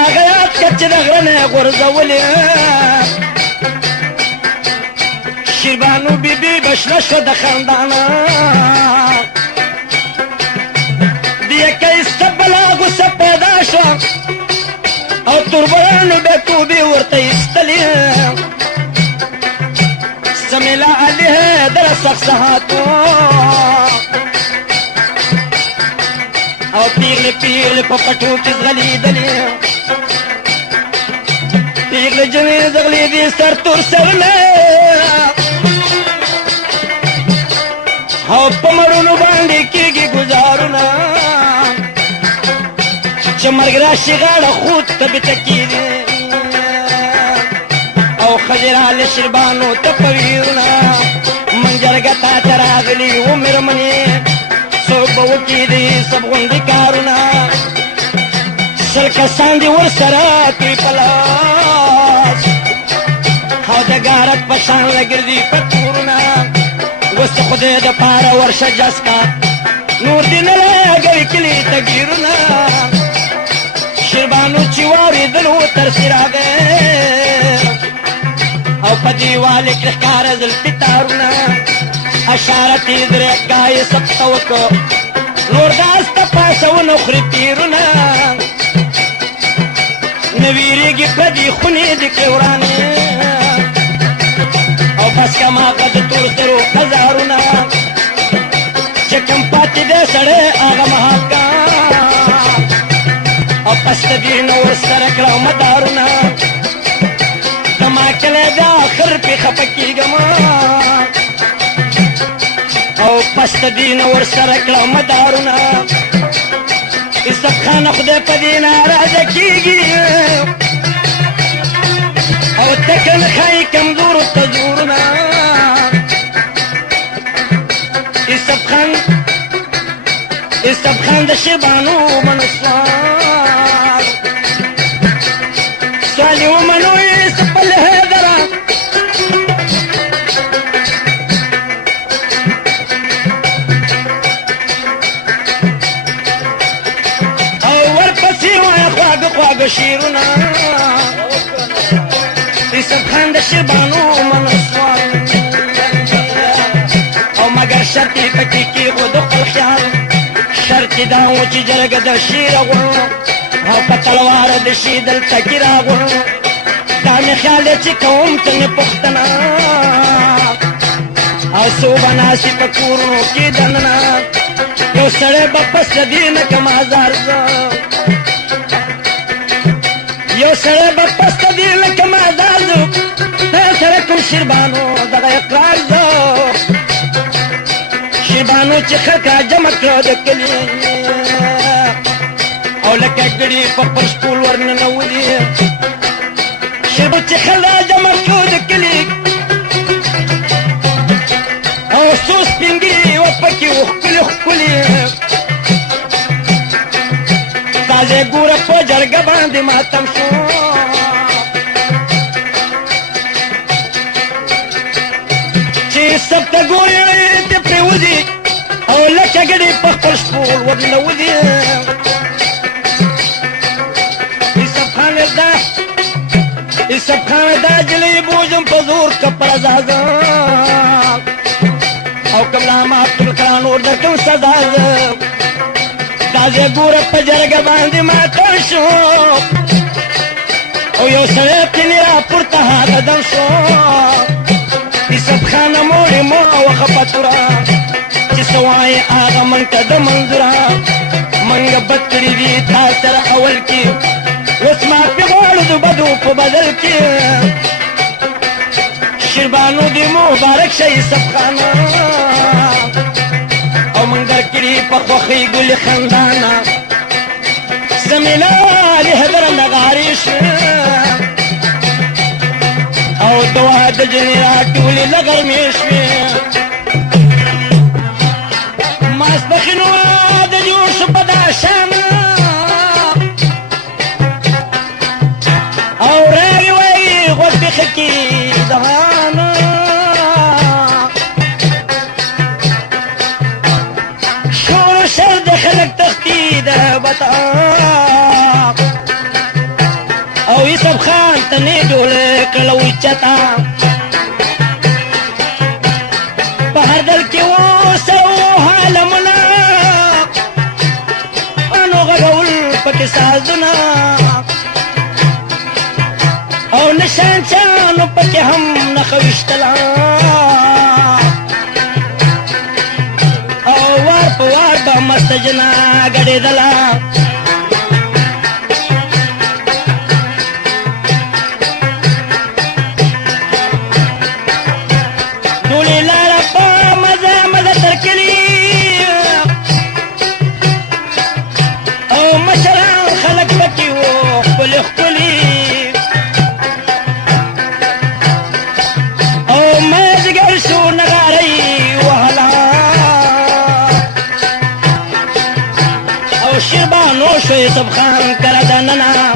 آغیات کچ دغرنے غرزولی شربانو بی بی بشنشو دخاندانا دیئے کئی سبلا غصہ پیدا شو او تربرانو بے تو بی ورطا استلی سمیلا علی ہے در سخصحاتو او پیغل پیغل پپٹو کس غلی دلی پیغل جمیز غلی دی سر تور سرنے او پمرونو باندی کی گی گزارونا چمرگ راشی غاڑا خود تبی تکی دی او خجرال شربانو تپویرونا منجرگتا تراغلی عمر منی صوب وکی دی سب غندی کارونا سلکسان دی ورسرا تی پلاس او دگارت پشان لگردی پتورونا وست خودی دا پارا ورش جسکا نور دی نلاغوی کلی تگیرونا شربانو چیواری دلو ترسی راگے او پا دیوالی کرکار زلتی تارونا اشارتی درک گای سبتوکو نور داستا پاسو نخری تیرونا نویری گی پا دی خونی دی کورانی او بس کما قد تور سرو قزارونا چکم پاتی دے سڑے آغا محاکان پست دین ورسره کړه مدارونه زما کلی د آخر پې خفه کېږم او پست دین ورسره کړه مدارونه یوسف خان خدای په دې ناراضه کېږي او تکن ښایي کمزورو ته زورونه یوسف خان د شیبانو منسوار سوالی ومنو یوسف الهدره او ورپسې وایه خواږه خواږه شعرونه یوسف خان د شیبانو منسوار او مګر شرط یې پکې کېښود خپل خیال شرط دا و چې جرګه د شیر غواړو او په تلوار د شي دلته کې راغواړو دا مې خیال دی چې کوم ته مې پوښتنه او څو به ناستې په کورونو کې دننه یو سړی به پس د دې نه کم ازار زه یو سړی به پس د دې نه کم ازار زه سره کوم شیربانو دغه اقرار زه شیربانو چې خلک را جمع کړه د کلي او لکه ګړي په فرش پول ورننولي شیربو چې خلک را جمع کړه د کلي او څو سپین ږیري وه پکې و ښکلي ښکلي تازه ګوره په جرګه باندې ماتم شو چې سب ته ګورې وځي او لکه ګډې په خپل شپول ورننوځي یوسف خان دا جلۍ بوجم په زور که پر ازازه او کملا عبدالکرا نور درکم سزا زه دا ځای ګوره په جرګه باندې ماتم شو او یو سړی پینې راپورته قدم شو یوسف خانه موړې مو وخه پتوره چې څه وایې هغه موږ ته د منظوره موږ بد کړي دي تا سره اول کې اوس معافي غواړو د بدو په بدل کې شیربانو دې مبارک شه یوسف خانه او موږ درکړي په خوښۍ ګلې خندانه زمینه د حیدر نغارې شه او دوا د جنې راټولې له غرمې شوې ماسپښین واده جوړ شو په دا شان او راغې وایي غوږ پېښه کې دهان شور و شر د خلک تښتي د بطاق او یوسف خان ته نه ډوله کړه اوچته په هر دل کې اوسه عالمونه انو غږول پکې سازونه او نشانچانو پکې هم نښه ویشتله او وار په وار به مسته جنا ګډېدله یوسف خان کله دننه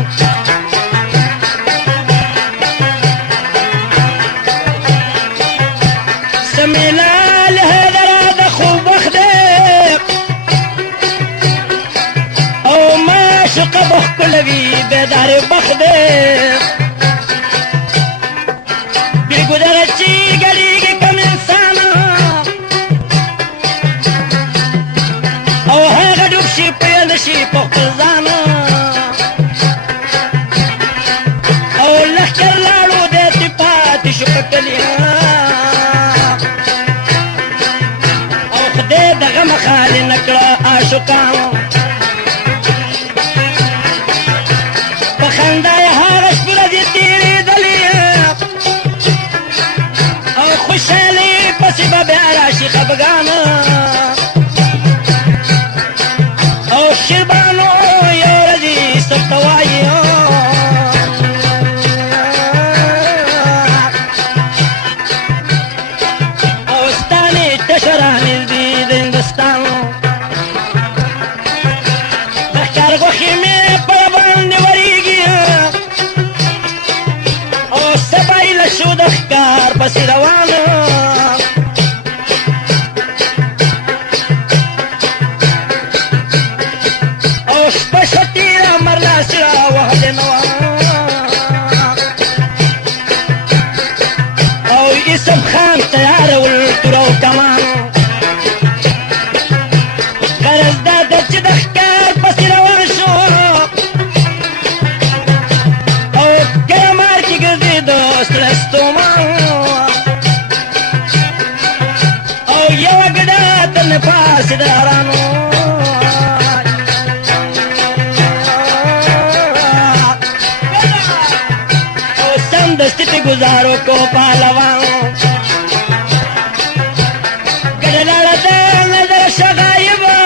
سمیلا الهدره د خوب وخت دی او معشوقه به ښکلوي بیدارې بخت دی بېګودره چې ګډېږي کم انسانه او هغه ډوب شي پیل شي په خپل ځان او لښکر لاړو دی چې پاتې شو په کلي او خدای د غمه خالي نه کړه عاشقانو سبای له شو د ښکار پسې روانه او شپه شوه تېره مرلاسي راوهلې نه وه او یوسف خان تیارول توره او کمان غرض دا ده چې د ښکار پسې روان شو او ګرمار کې ګرځېده سره ستومان او یوه ګډه تر نه پاسې د ارانو او سمدستي پې ګزارو کو پهلوان ګډه لاړه د نظر شه غایبه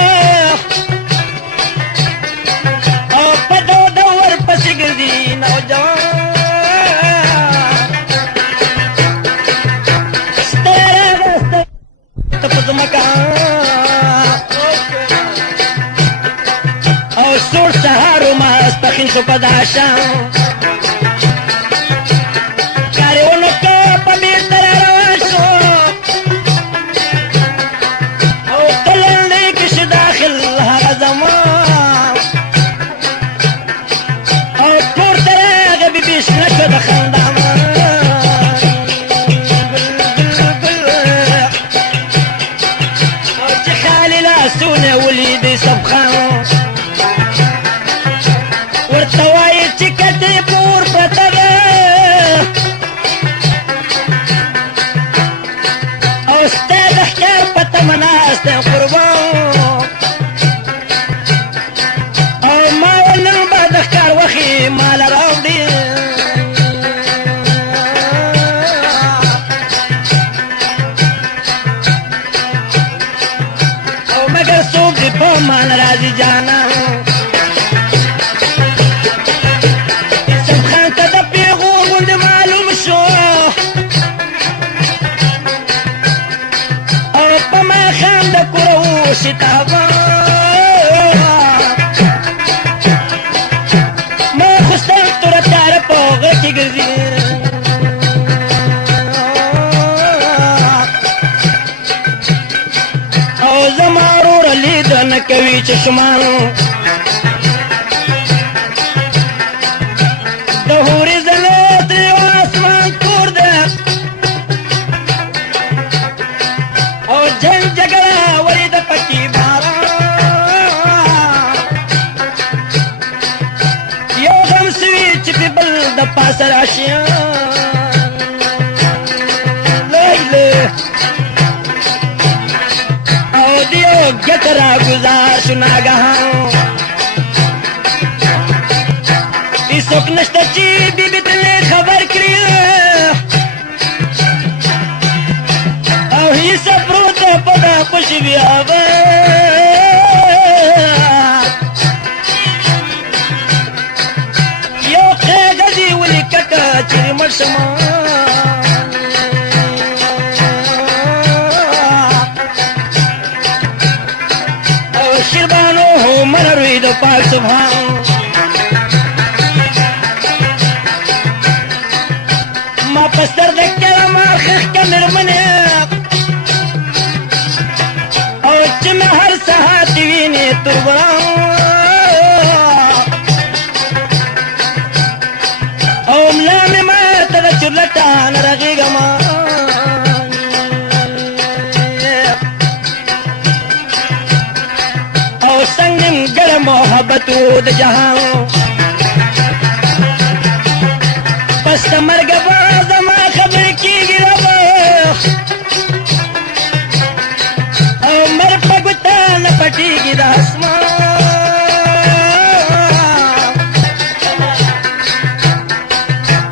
او په دود ورپسې ګرځي نوجوان او سور سهار و ماسپښین شو په دا شان کار یې ونه کړ په بېرته را روان شو او په لنډۍ کې شو داخل هغه زمان او پورته راغی بېبي شنه شوه د خندا لاسونه ولید یوسف خان ورته وایي چې کټې پور پرته ده او ستا د ښکار په تمه ناست یم قربان او ما ویل نن به د ښکار وښې ماله راوړي مان راځي جانا یوسف خان ته د پیغور غوندې معلوم شو او په ماښام د کوره وشي تابان ما خوستل توره تاره په غره کې ګرځي او زما وروره لیده نه کوي چشمان د هورې ځلات یو اسمان تور ده او جنګ جګړه ولیده پکې باران یو غم سوي چې پې بل د پاسه راشي گت را گزار شو ناگهان ایسوک نشته چې بی بی تلې خبر کړي او یوسف پروت په دا خوشي بیابان یو قیږه دي ولیکه چیرې مړ شمه شیربانو هو من روی د پاک سبحان ما پستر د کلم خخ کمرمنه او چې مې هر ساعت ویني تربان او ملا مې ما ته د چرلټان رغېږم سنگم گر محبتو د جهان پس د مرګ به زما خبر کېږي ربه او مر په ګوته نه پټېږي د اسمان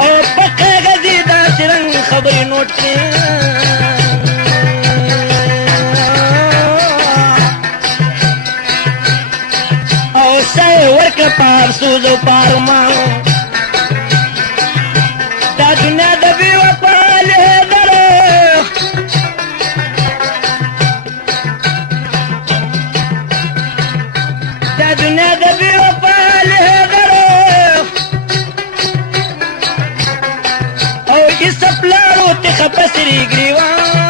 او په کاغذ یې داسې رنګ خبرې نوټ کړې ورکړه پار سوز او پارمان دا دنیا د بې وفا لیدله دا دنیا د بې وفا لیدله او سپلارو تخ پسری گریوان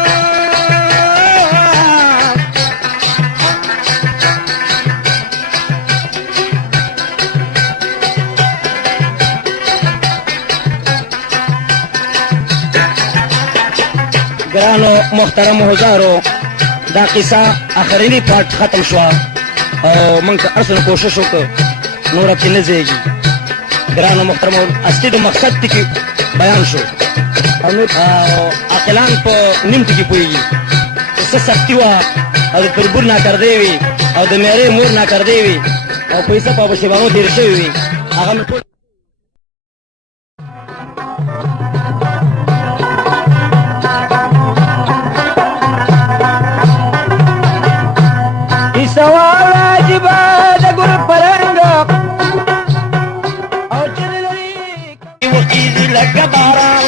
گرانو محترم حضارو دا قصه اخرینی پارت ختم شوا او منگ تا ارسن کوشش وکړو نور اب کی نزیگی گرانو محترم اصلی دا مقصد تی کی بیان شو او عقلان پا نیم تی کی پویگی اس سختی وا او دا تربور نا کرده وی او دا میره مور نا کرده وی او پیسا پا بشیبانو دیر شوی وی آغا می سوال عجیبا دا گر پرنگا او چللری وقیدی لگا باران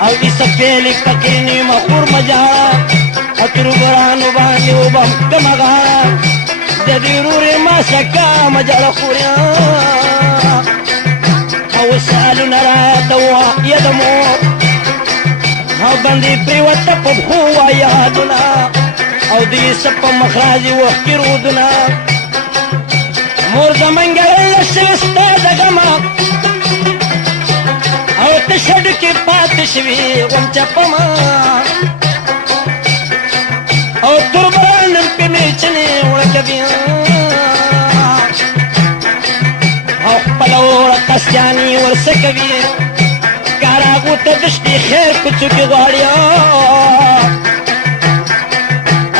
او دی سفیلی پکینی مخور مجارا او تربرانو بانی و بم کمغارا زدی روری ما شکا مجارا خوریان او سالو نراتوا یدمو او بندی پریوتا پبخوا یادونا او دی سپ مخراجی وحکی رودنا مور زمنگل شوستا دگما او تشد کی پات شوی غم چپما او تربانم پی میچنی وڑکبیا او خپلو رقصیانی ورسکوی کاراغو تدشتی خیر کچو کی غاڑیا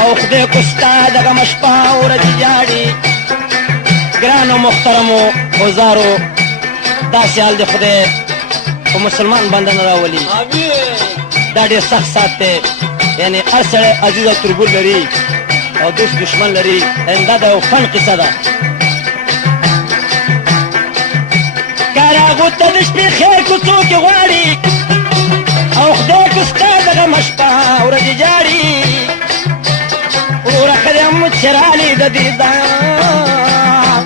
او خدای کستا دغه مشپا ورځي جاړي ګرانو محترمو وزارو دا سیال دی خدای په مسلمان باندې نه راولي دا ډېر سخت سات دی یعنی هر سړی عزیز او تربور لري او دوست دشمن لري دا د یو فن قصه ده کاراغو ته د شپې خیر کوڅو کې غواړي او خدای کستا دغه مشپا ورځي جاړي ورخدم چرالی دا دیدان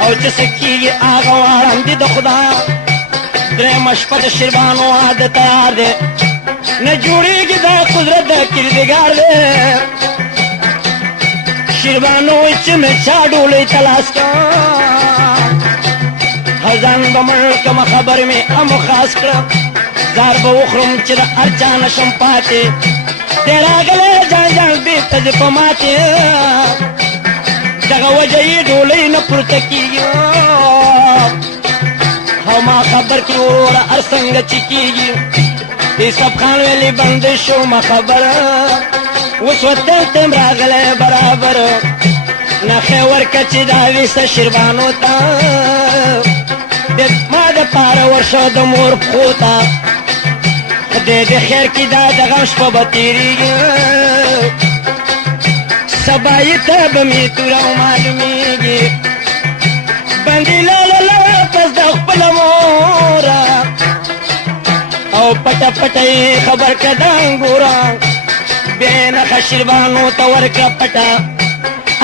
او چسکی آغا وارم دی دا خدا درم شپد شربانو عادت تیار دے نجوڑی گی دا قدرت دا کردگار دے شربانو اچ میں چاڑو لی تلاس کان خزان بملکم خبر میں ام خاص کرم زار بوخرم چر ارچان شم پاتے تیرا گلے جان جان بی تج پماتے دغه وجهی ډولۍ نه پورته کیږي ما خبر کی اور ارسنگ چکیږي دې سب خان ویلي بند شو ما خبر اوس وته تم راغله برابر نه خور کچ دا ویس شربانو تا د ما د پار ورشو د مور پوتا خدای دې خیر کی دا دغه شپه بتیریږي سبای ته بمی تورو معلومیږي بندی لالا پس د خپل مورا او پټ پټ خبر کدان ګورا بین خشربانو تور کا پټا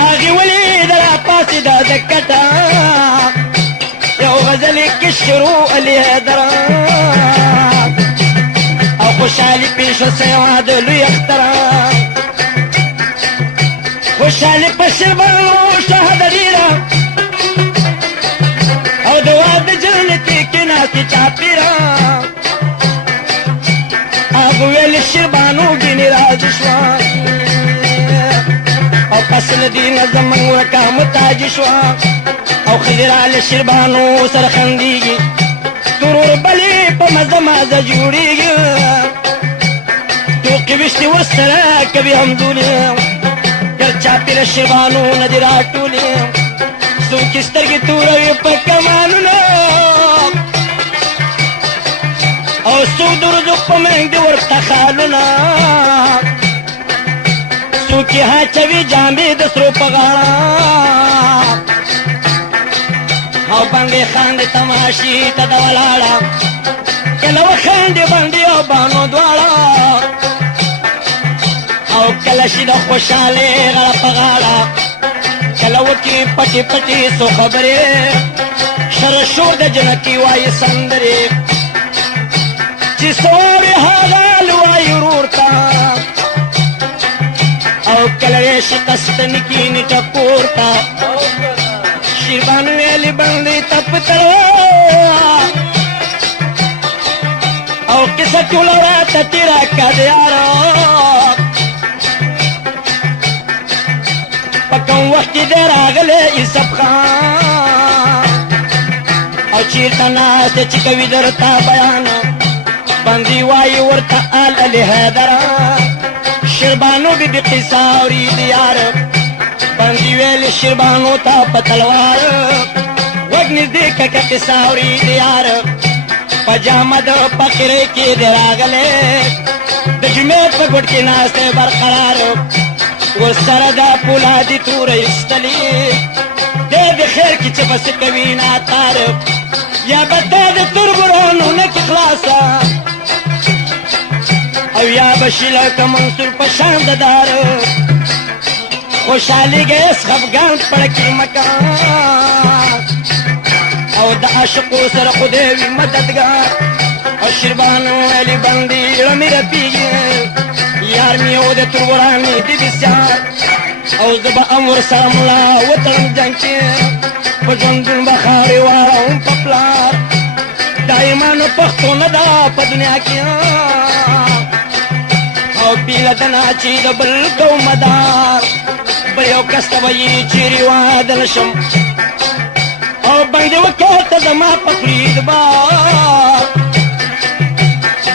اغي ولي درا پاسې د دکټا یو غزل کې شروع علي درا او خوشالي پیښه سوا د لوی اخترا خوشالي پشربانو شهادريرا او دوا د جنتي کې ناسي چاپيرا ابو ویل شربانو بینی راز شوا او قسل دین زمن ورکا متاج شوا او خزرال شربانو سر خندیگی ترور بلی پا مزه مزه جوڑیگی تو قبشتی ورسرا کبی همدولی گر چاپیر شربانو ندی راٹولی سو کستر کی توروی پا کمانو نا او سو درزو پمنگ دی ورطا خالونا سو کی ها چوی جامبی دسرو پغانا او بندی خاندی تماشی تا دولالا کلو خاندی بندی او بانو دوالا او کلشی دا خوشالی غلا پغالا کلو کی پٹی پٹی سو خبری شر شور دا جنکی وائی سندری قصد نکینی ٹکورتا شیربانو ویلی بندی تپتا او کسا چولوراتا تیرا کدیارا پکم وقتی دیر آگلے ایسب خان او چیرتا ناستے چکوی درتا بیانا بندی وائی ورتا آل علی حیدرا شربانو بی بی قصاوری دیار بندی ویلی شربانو تا پتلوار وگنی دیکھا کا قصاوری دیار پجامہ دا پقرے کی دراغلے دجمیت پا گھٹ کی ناستے برقرار وہ سردا پولا دی تور استلی دے دی خیر کی چپس کوین آتار یا بتا دی تور برانو نکی خلاصا او یا بشیلہ کا منصور پشاند دار خوشحالی گئے اس خفگان پڑکی مکان او دا عاشقو سر خودوی مددگار او شربانو علی بندی رمی رپیگی یار میو دے ترورانی دی بسیار او زبا امور ساملا وطن جنکی پجندن بخاری وارا پپلار دائمان پختو ندا پا دنیا کیا او پیل دنا چی دا بلکو مدار بلیو کستا بایی چیری وادلشم او بندی وکوتا دا ما پخلید بار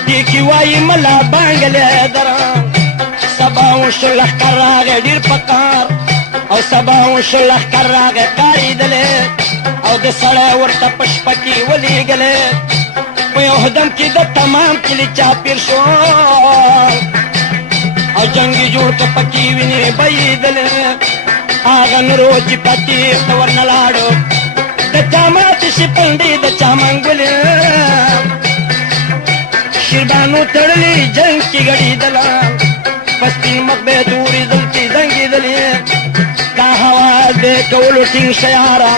دیکی وائی ملا بانگلے دران سباون شلح کر راگے دیر پکار او سباون شلح کر راگے کاری دلے او دا سڑے ورطا پشپکی ولی گلے ویو دم کی دا تمام کلی چاپیر شو او جنگی جوڑ کا پکی وینی بئی دلے آغن روچی پتی تور نلاڑو دا چامات شپندی دا چامنگلے شربانو تڑلی جنگ کی گڑی دلا پستی مقبے دوری دلتی زنگی دلی دا حواز دے کولو تنگ شیارا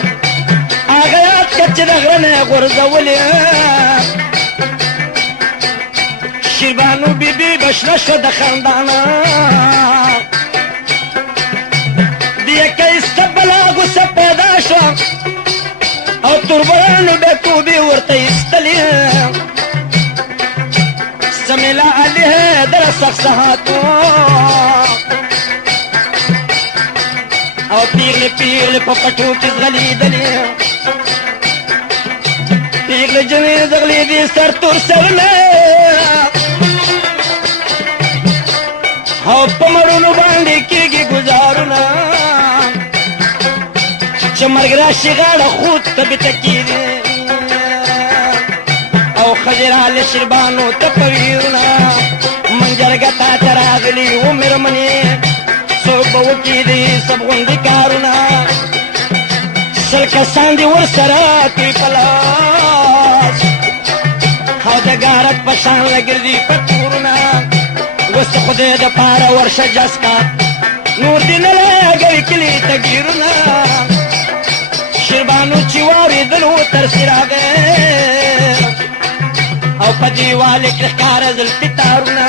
آغیات کچ دغرنے غرزولی شربانو بی بی بشنش دا خاندانا دیئے کئی سبلا غصہ پیدا شا او تربرانو بے توبی ورطا استلی سمیلا علی ہے در سخصہاتو او پیغل پیغل پپٹو کس غلی دلی پیغل جویز غلی دی سر تور سرنے او پمرونو باندی کیگی گزارونا چمرگ راشی غاڑا خود تبی تکی دی او خجرال شربانو تپویرونا منجرگتا تراغلی عمر منی صوبو کی دی سب غندی کارونا سلکسان دی ورسرا تی پلاس خودگارت پشان لگردی پتورونا وست خودے دا پارا ورش جسکا نور دی نلے گئی کلی تگیرونا شربانو چیواری دلو ترسی راگے او پدی والی کرکار زلتی تارونا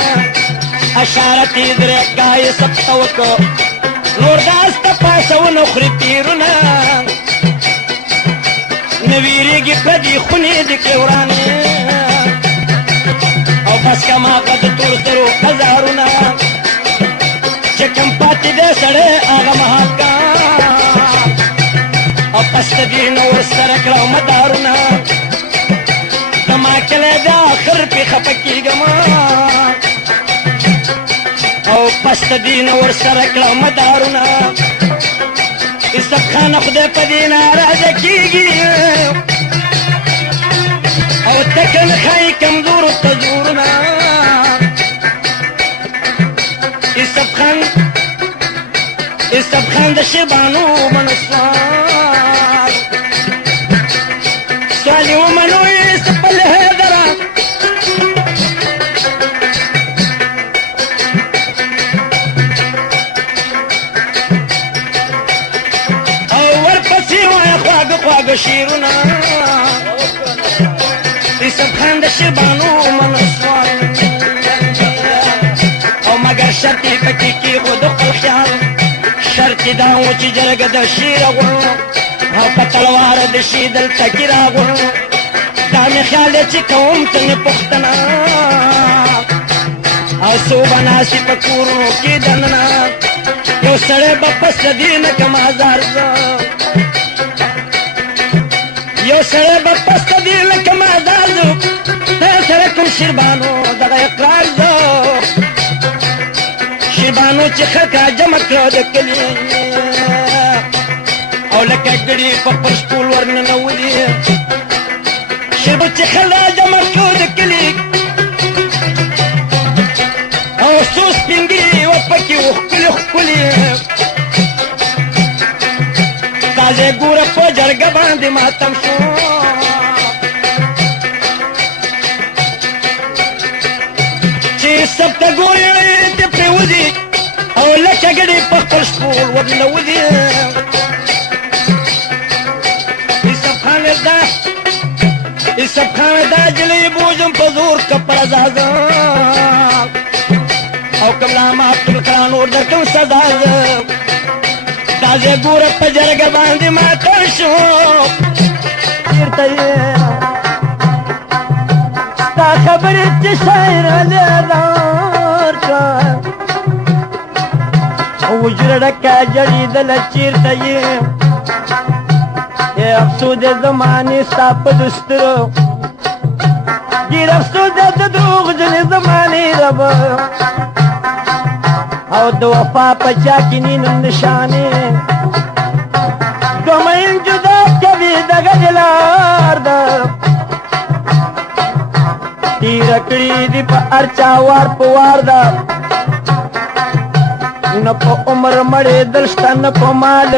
اشارتی درگائی سب توکو نور داستا پاسو نخری تیرونا نویری گی پدی خونی دکی ورانی او بس کما قد تور سرو خزارونا چکم پاتی دے سڑے آغا محاکا او پست دی نور سرکلو مدارونا دما کلے دا آخر پی خپکی گما او پست دی نور سرکلو مدارونا اس سب خان خودے پدی ناراض کیگی او تکن خائی کمزور تزورنا اس سب خان دا شبانو منصار سوالی ومنو اس پل حیدرہ او ورپسی وائے خواگ شیرونا اس سب خان دا شبانو منصار او مگر شرطی پکی کی خود خیال چې دا و چې جرګه د شیر غړو او په تلوار د شي دلته کې راغړو دا مې خیال دی چې کوم ته مې پوښتنه او څو به ناسي په کورونو کې دننه یو سړی به پس د دې نه کم ازار زه یو سړی به پس د دې نه کم ازار زه دا سره کوم شیربانو دغه اقرار زه شیربانو چې خلک راجمع کړه د کلي او لکه ګړي په فرش پول ورننولي شیربانو چې خلک راجمع کړه د کلي او څو سپین ږیري و پکې و ښکلي ښکلي تازه ګوره په جرګه باندې ماتم شو چې سب ته ګورې ته پرېوځي او لکه ګډې په خپل شپول ورننوځي یوسف خان دا جلۍ بوجم په زور کپړه زازه او کملام عبدالقرآن اور درکم سزا تازه ګوره په جرګه باندې ماتم شو چېرته یې ستا خبرې چې شاعر لیدار کړه وجره ډکه جړېدله چېرته یې افسوس د زمانې ستا په دسترو ډېر افسوس دی د دروغجنې زمانې ربه او د وفا په چا کې نینم نشانې دوه مین جدا کوي دغه دلار ده تېره کړي دي په هر چا وار په وار ده نه په عمر مړېدل شته نه په مال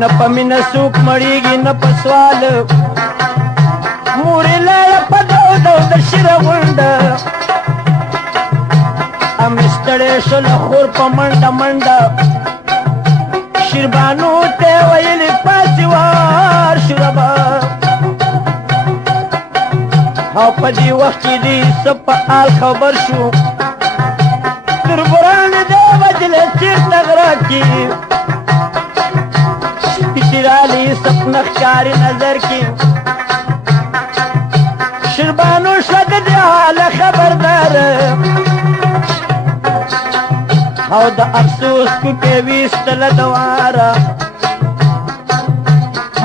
نه په مینه څوک مړېږي نه په سوال مورې لاړه په دو د شیره غونډه ستړی شو له خور په منډه منډه شیربانو ته ویلې پاسې وار شو ربه او په دې وخت کې دې څه په حال خبر شو تربران دې وجلې چېرته غره کې سپي رالی سپنه ښکاري نظر کې شیربانو شوه د دې حاله خبردار او د افسوس کوکې ویستله دواره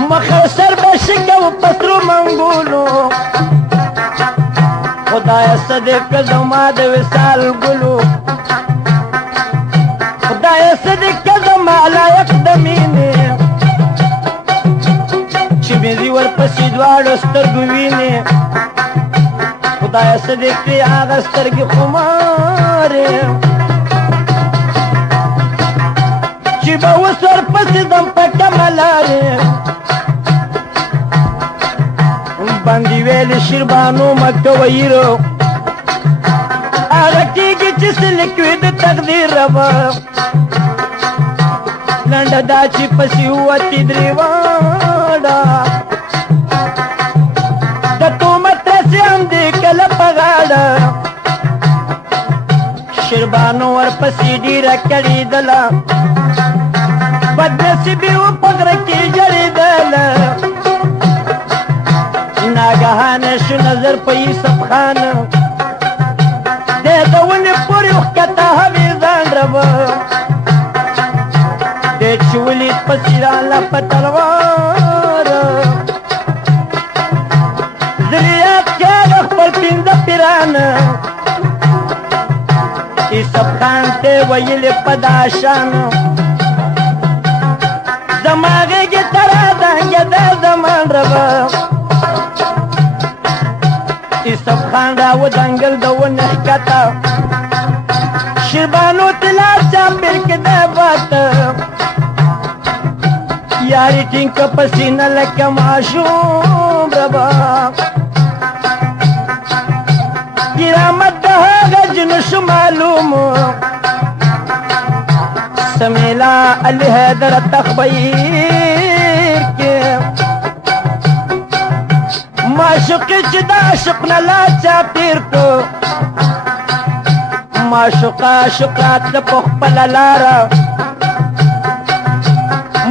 مخ او سر به شکه و په سرو منګولو خدایه څه دې که زما د وصال ګلو خدایه څه دې که زما لایق د مینې چې مې ځي ورپسې دواړو سترګو وینې خدایه څه دې کړې هغه سترګې خمارې چې به اوس ورپسې ځم په کمه لارې باندې ویلې شیربانو مه کوه ییرو هغه کېږي چې څه لیکوي د تقدیر ربه لنډه دا چې پسې ووتې درې واړه د تومت رسې هم دې کله په غاړه شیربانو ورپسې ډېره کړېدله بدنصیبي و په غره کې جړېدله ناګهانه شو نظر په یوسف خان دی د ونې پورې وښکته هوې ځان ربه دی چې ولید پسې راله په تلوار زریات کاله خپل پنځه پیرانه یوسف خان ته ویلې په دا شان زما غېږې ته رادانګېده زمان ربه یوسف خان راودانګل د ونې ښکته شیربانو ته لار چاپېر کېده باته یاري ټینګه په سینه لکه ماشوم ربه کرامت د هغه جنو شو معلوم سمیلا علی حیدر تخبیر کې معشوقې چې د عاشق نه لا چاپېر کو معشوقه عاشق راتله په خپله لاره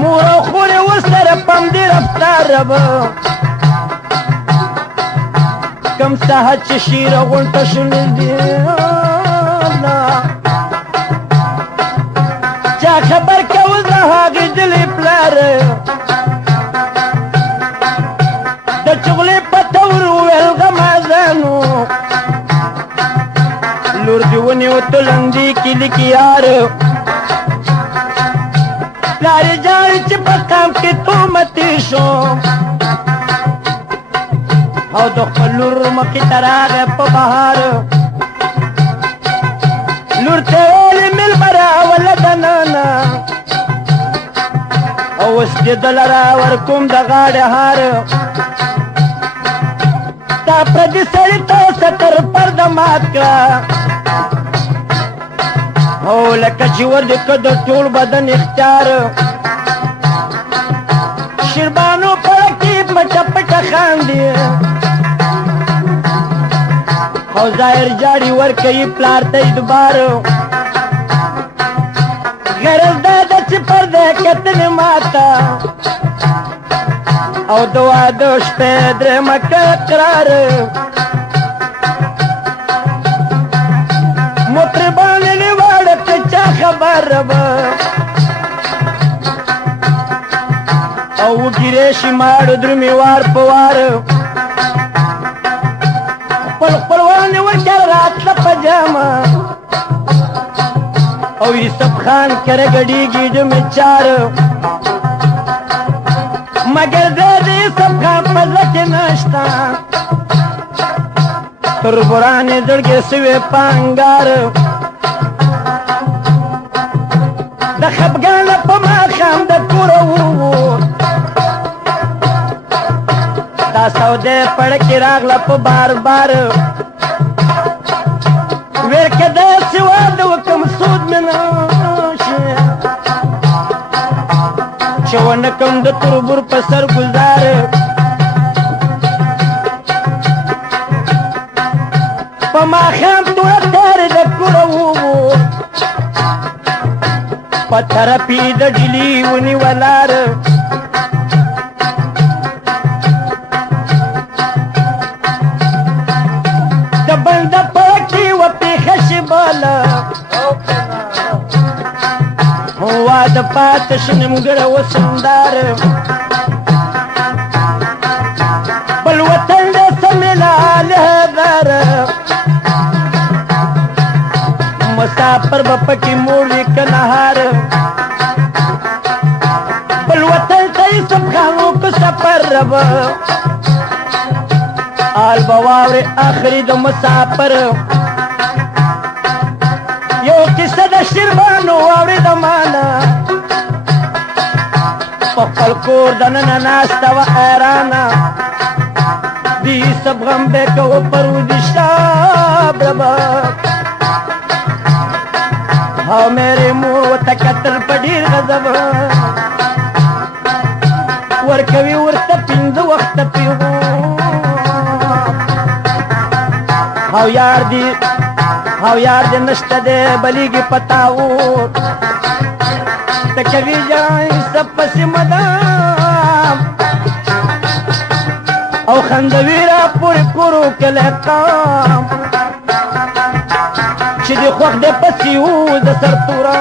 مور او خور ورسره پم دې رفتار رب کم ساحت چې شیر غونټه شول دي چا خبر کو زه هغې دلې پلار د چغلې په تور وویل غمازانو لور دې ونیو تلندې کلي کې یار پلار یې جاړي چې په قام کې تومتې شو او د خپل لور مخې ته راغی په بهار لور ته ویلې مېلمه راوله دننه او اوس دې دله راورکوم د غاړې هار تا پردي سړي ته ستر پرده مات کړه او لکه چې ور دې که د ټول بدن اختیار شیربانو پړکې پټه پټه خاندي او ظاهر جاړي ورکوي پلار ته اعتبار غرض دا ده چې پرده کتنې ماته او د واده شپې درېمه که قرار مطربان یې واړه که چا خبر به او وګیرې شي ماړو درومې وار په وار خپل خپلوان یې ورکړه راتله په جامه او یوسف خان کره ګډېږي ډمې چار مګر د یوسف خان په زړه کې نشته تر بران یې زړګې سوې په انګار د خفګانه په ماښام د کوره ووت دا سودې پړکې راغله په بار بار ویل که داسې واده وکړم سود مې نه شي چې ونه کړم د تربور په سر ګزار په ماښام توره تارې د کوره ووت په طرف یې د ډیلي ونیولار د بنده پاکي وپېښه شي باله واده پاته شي نیمګړه وسندار بل وطن د سمیلا لهدار مسافر به پکې موړ وي که نهار بل وطن ته یې سبخانو که سفر ربه آل بواورې آخري د مسافر یو کیسه د شیربانو واورې د مانه په خپل کور دننه ناسته وه حیرانه د یوسف غم به کوه پرودي شاب ربه او میرې مور ورته کتل په ډېر غضب ورکوي ورته پنځه وخته پیغام او یار دې نشته دی بلیږي پتاو ته کوي جای سب پسې مدام او خندوي را پورې کورو کلی قام چې دې خوښ دی پسې و د سر توره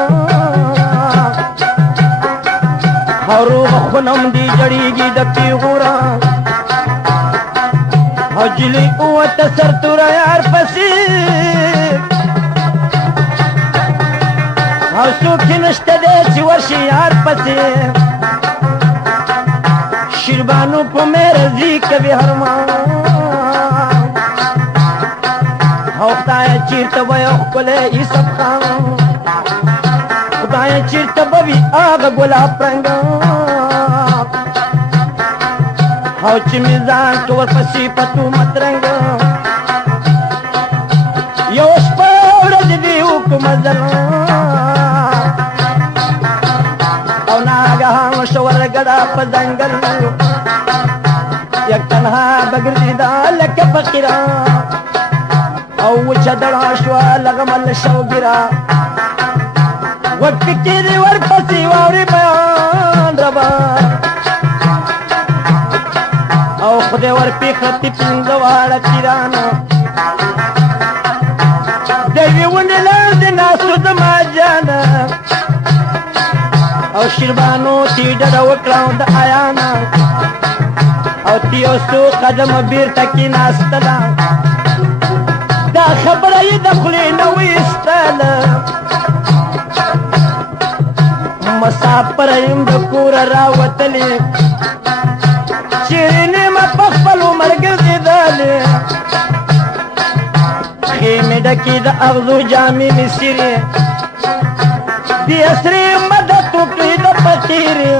او روغه خونم دې جړېږي د پیغوره او جلی اوته سر توره یار پسې او څوک یې نشته دی چې ورشي یار پسې شیربانو په مېرزي کوي هرمان او خدایه چېرته به یو ښکلی یوسف خان خدایه چېرته به وي هغه ګلاب رنګه او چې مې ځان که ورپسې په تومت رنګه یو شپه ورځ دې وکړو مزل او ناګهان شو ورګډه په ځنګل یک تنها بګرځېده لکه فقیره او وچه دړه شوه لغمل شوګیره وپکې دې ورپسې واورې بیان ربا او خدای ور پیختی پینځه واړه پیرانو د یوې ونې لاندې ناستو زما جانه او شیربانو تی ډډه وکړه د آیانا او تی یو څو قدمه بیرته کېناستله دا خبره یې د خولې نه ویستله مسافر یم د کوره راوتلې چیرې مه په خپل عمر ګرځېدلې خیمې ډکې د اغزو جامې مې څیرې د اسرې مدد وکړې د فقیرې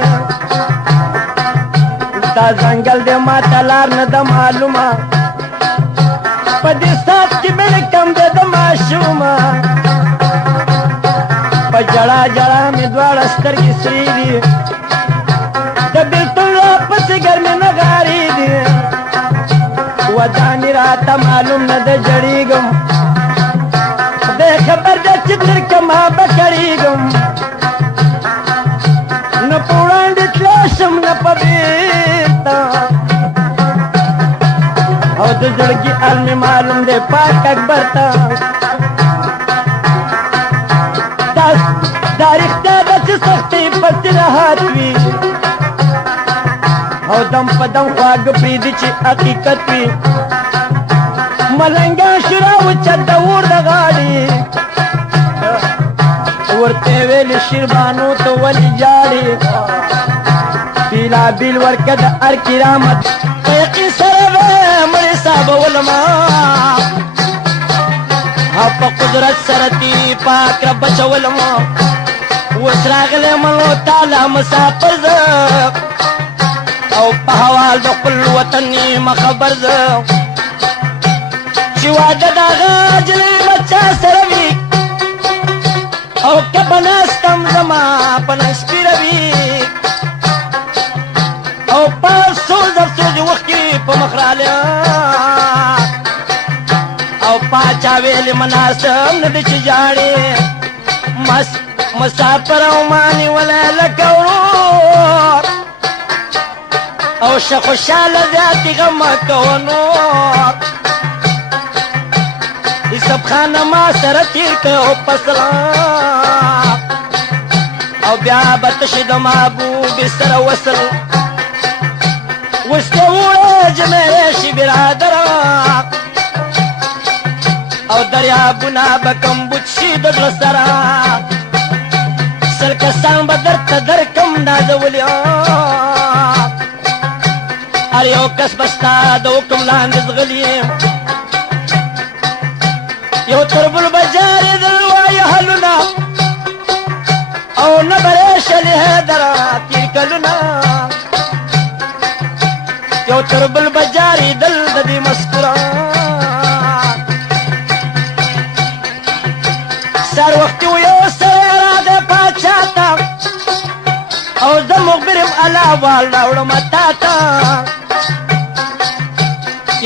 دا ځنګل دی ماته لار نه ده معلومه په دې ساعت کې مې کم دی د ماشومه په جړا جړا مې دواړه سترګې سرې دي د بېلتون راپسې ګرمې نغارې دي ودانې راته معلوم نه ده جړېږم خدای خبر ده چې تر کما به کړېږم نه په وړاندې تللی شم نه په بېرته او د زړګي حال مې معلوم دی پاک اکبر ته دا رښتیا ده چې سختۍ پسې راحت وي او دم په دم خواږه پرېږدي چې حقیقت وي ملنګان شورا وچت د اور د غاړې ورته ویلې شیربانو ته ولې جاړې بیلابیل ورکه د هر کرامت په یقین سره به مړې صابولما او په قدرت سره تیرې پاک رب بچولما اوس راغلی منو تعالی مسافر زه او په حوال د خپل وطن نیمه خبر زه چې واده د هغه جلۍ بچا سره وي او که به ناستم زما په نس پیروي او په افسوس افسوس وخت کې په مخ رالی او پاچا ویلې مناسب نه دی چې ژاړې مسافر او ما نیولی لکه ورور او شه خوشحاله زیاتې غم مه کوه نور یوسف خان ما سره تیر که او پسلا او بیا به تشې د محبوبې سره وصل اوس ته ووایه جمعې شي برادره او دریابونه به کمبود شي د زړه سره سل کسان به درته درکم نازولي هر یو کس به ستا د حکم لاندې زغلي یو تربل به جارېدل وایه حلونه او نه به ریشلې حیدره تېر کلونه یو تربل به جارېدل د دې مسکوره سر وختي و یو سړی راغی پاچا ته او زه مخبر یم الله وال راوړمه تا ته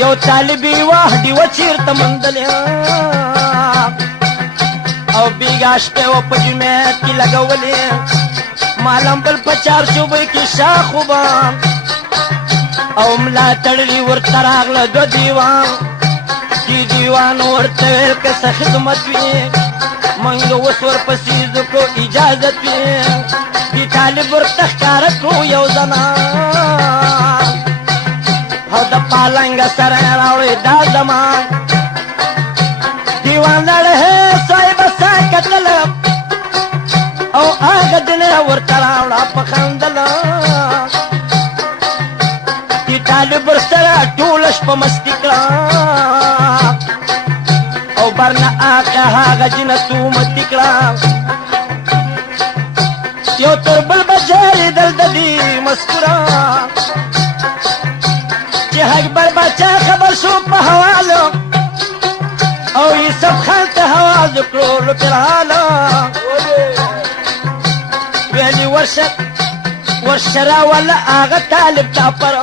یو طالبي واه ډیوه چېرته موندلې او بیګا شپې و په جومات کې لګولې مالم بل په چارشوبۍ کې شاخوبه او ملا تړلي ورته راغله دوه دیوان دې دیوان ورته ویل که څه خدمت وي منګه اوس ورپسې ځکو اجازت وي دې طالب ورته ښکاره کړو یو زمان او د پالنګ سره راوړې دا زمان دیوان لړه صاحب سا کتل او هغه دنه ورته راوړه په خندل دې طالب ورسره ټوله شپه مستی کړه او برنه هغه جنتو متی کړه یو تر بل به جارېدل د دې مسکوره چې اکبر باچا خبر شو په حوالو او یوسف خان ته حواز کړو لوپرهاله ویلي ورشه راوله هغه طالب ته پر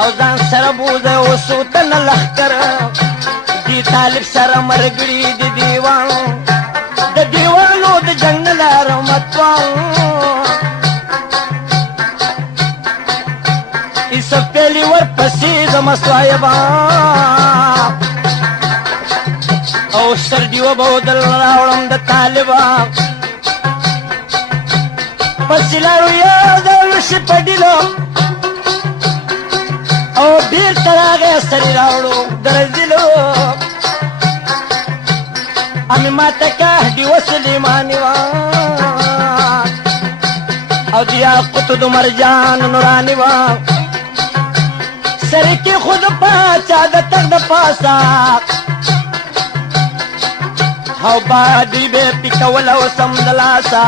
او ځان سره بوځه اوسو تنه لښکر دې طالب سره مرګړي د دیوانو د جنګ لاره متوان مصایبا او سر دیو بودل راوړم د طالبا پسیلارو یادل شي پډیلو او بیر تراغه سری راوړو درځلو امی ماته کا دی وسلیمانی وا او دیا قطب مرجان نورانی وا سر کی خود پاچا د تک د پاسا او بادی به پکول او سمدلاسا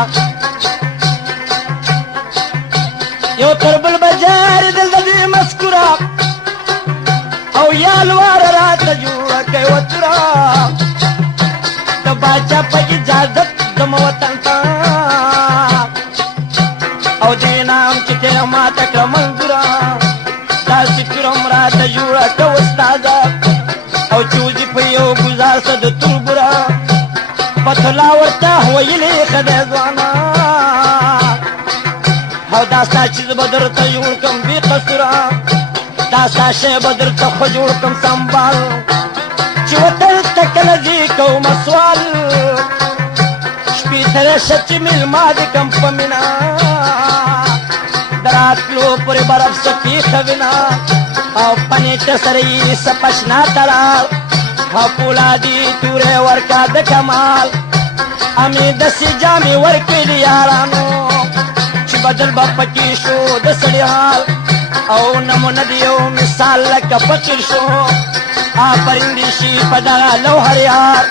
یو تربل بجار دل دی مسکرا او یالوار رات جوړه کوي وترا د باچا په اجازت د موطن تا او دینام چې ته ما تک منګرا تاسو کرم رات جوړه کوي استاد او چوجي په یو گزار صد تربرا پتلا ورته ویلې خدای ځوانا او داستا چیز بدر ته جوړ کم بی قصرا داستا شی بدر ته خو جوړ کم سنبال چې وتل تکل دی کوم سوال شپې تر شچ مل ما د کم پمینا دراتلو پر برف سپی خوینا او پنیټ سری سپشنا ترا او پولادی توره ورکا د کمال امی دسی جامی ورکلی یارانو بدل با پکی شو د سړی حال او نمونه دیو مثال لکه فقیر شو پرندی شي په دغه لوهر یار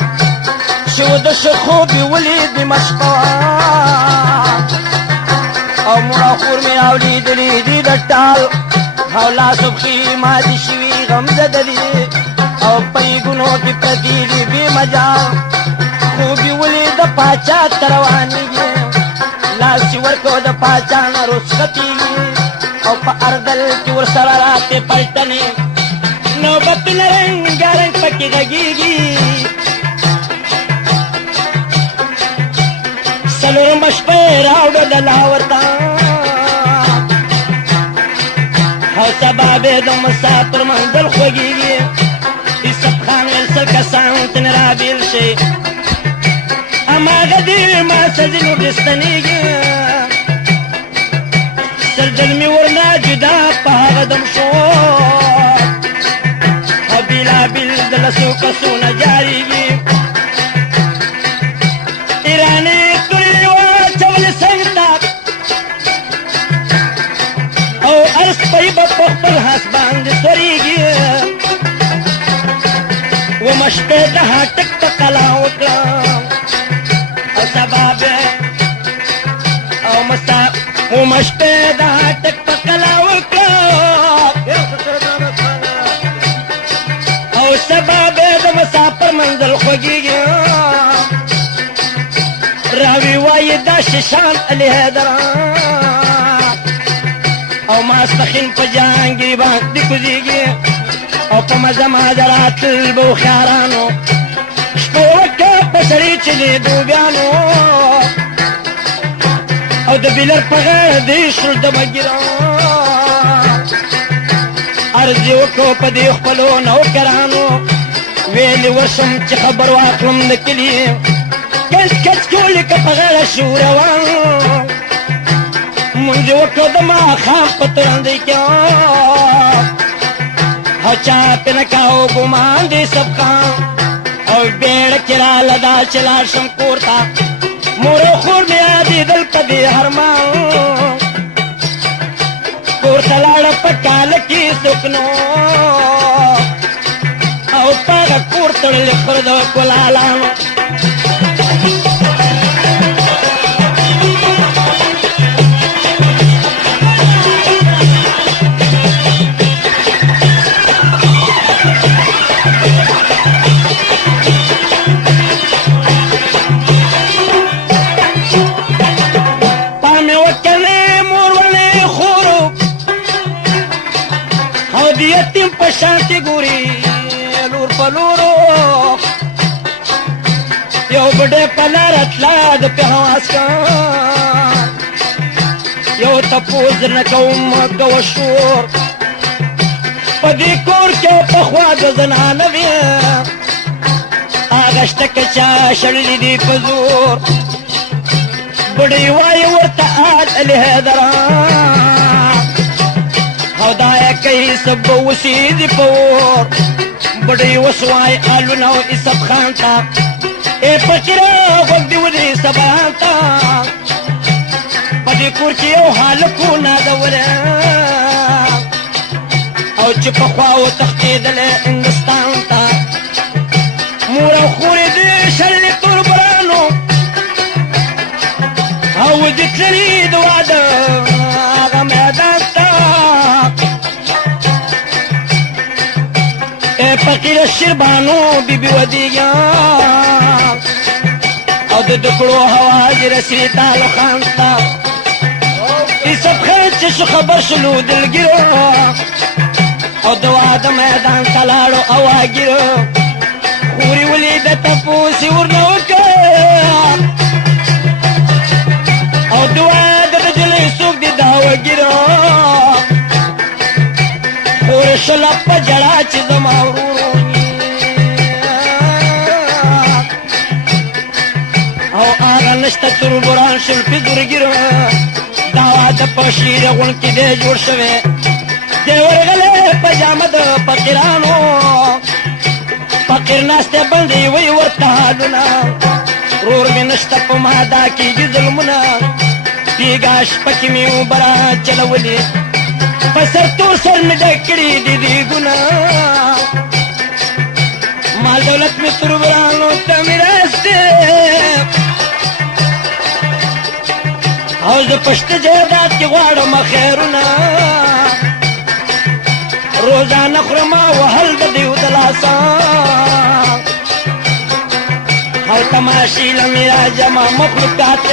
شو د خوبي ولید مشقه او مړه خور مې اولیدلي دي د ټال او لاسبخي ماتې شوي غم زدلي او پیګونو کې پردي دي بې مجال خوبي ولید پاچا تروانېږي لاسی ورکو د پاچان رسختی او پا اردل کی ورسر راتے پلٹنی نوبت لرنگ رنگ پکی غگیگی سلور مشپی راوڑ دلاورتا او سبابی دو مسافر منزل خوگیگی ایسب خان ورسل کسان تنرابیل شی اما غدی ما سزنو دستنیگی سردل می ورنا جدا پاغدم شو بیلا بیل دلسو کسو نجاریگی ایرانی توی و چول سنگتا او ارس پی بپخبر حسبان دی سوریگی و مشپی دها تک تقلا وکرام او مسا ومشته دا تک پکلا وکړه او سبب د مسافر منزل خوږیږي راوي وای دا شان علي حیدر او ماسخین په جانګي باندې کوزيږي او په مزه ماجرات البو خيارانو شپوکه په سړي چلي دوبيانو او د بیلر په غیر دی شل د مګرا ارزي وکړو په دې خپلو نوکرانو ویلې ورشم چې خبر واخلم د کلي کچ کچ کولې که په غیر شو روان مونږ وکړو د ماښام په ترندۍ کې او چا پې نه کاو ګمان دې سبقان او بیړه کې راله دا چې لاړ شم کور ته مور خور مې یادېدل په دې هرمان کور ته لاړه په کال کې څوک نو او په هغه کور تړلې خر د کلالانو یتیم پشانتی ګوري لور په لورو یو بډې په لار تلا د پهواس کا یو تپوز نه کوم کوه شور په دې کور کې پخوا د زنانه وي هغه شته که چا شړلي دي په زور بډۍ وایي ورته الحیدره او دا یې کوي څه به وسېږي په اور بډۍ اوس وایي الونه او اسب خان ته ای فقیره غوږ دې ونیسه سبا ته په دې کور کې یو هلک و نازولی او چې پخوا وتښتېدلی هندوستان ته مور او خورې دې شړلې توربرانو او دې تللي د واده هغه میدان ته ای فقیره شیربانو بیبي ودیږه او د دکړو هوا دې رسي تالو خان ته یوسف خان چې شو خبر شلو دلګیرو او د واده میدان ته لاړو اواګیرو خورې ولیده تپوس یې ورنه وکړ او د واده نجلۍ څوک دې دا وګیرو خورې شله په ژړا چې زما ورورو او هغه نشته تربوران شل پېزورګیرو دا واده په شیره غونډ کې دی جوړ شوی دی ورغلی په جامه د فقیرانو فقیر ناستی بندې وی ورته حالونه رور مې نشته په ما دا کېږي ظلمونه بېګا شپه کې مې اوبره چلولې په سرتور سر مې ډک کړي دي دیګونه مال دولت مې تربرانو ته میراث دی او زه پشته جایداد کې غواړم خیرونه روزانه خورم وهل د دیو د لاسه او تماشې له مې راجمع مخلوقات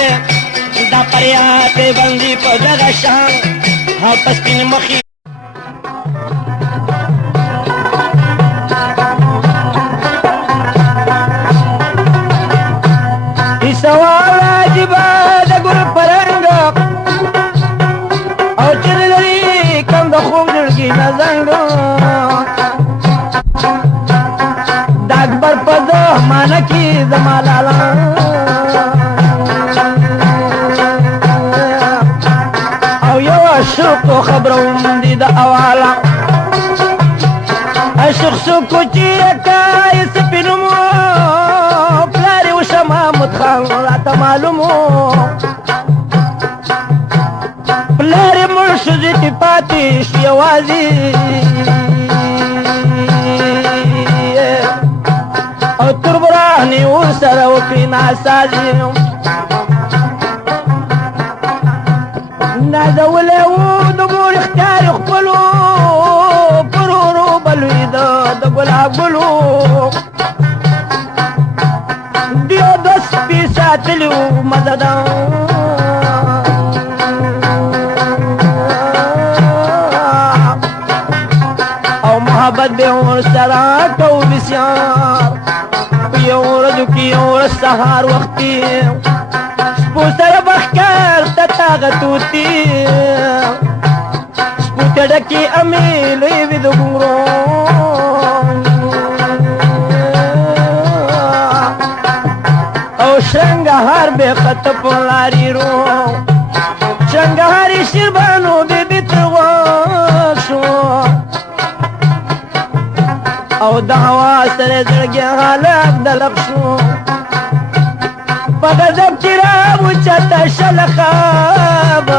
دا پریاتې بندي په دغه شان او په سپین مخې سوال عجیبه د ګل پرنګ او چیرې لري کم د خوب زړګي نه زنګ د اکبر په زمانه کې زما لالا او یو عشق خبروم دي د اواله عشق څوک چې یکای سپینمو محمد خان راته معلومو پلار یې مړ شو زه ترې پاتې شو یوازې او تربران یې ورسره وکړې ناسازي نازولی و د مور اختیار یې خپلو پر ورو بلوېده د ګلاب ګلو ساتلو مدد او محبت به ورسره کوو بسیار په یو ورځو کې یو ورځ سهار وختي سپو سره به ښکار ته تاغه توتي سپو ته ډکې امې لوی وي د ګونګرو شنگهار به خط پلاری رو شنگهاری شیربانو بی بی ترغاق شو او د هوا سره زړګي حالت دلق شو په غضب کې راوچته شله خواب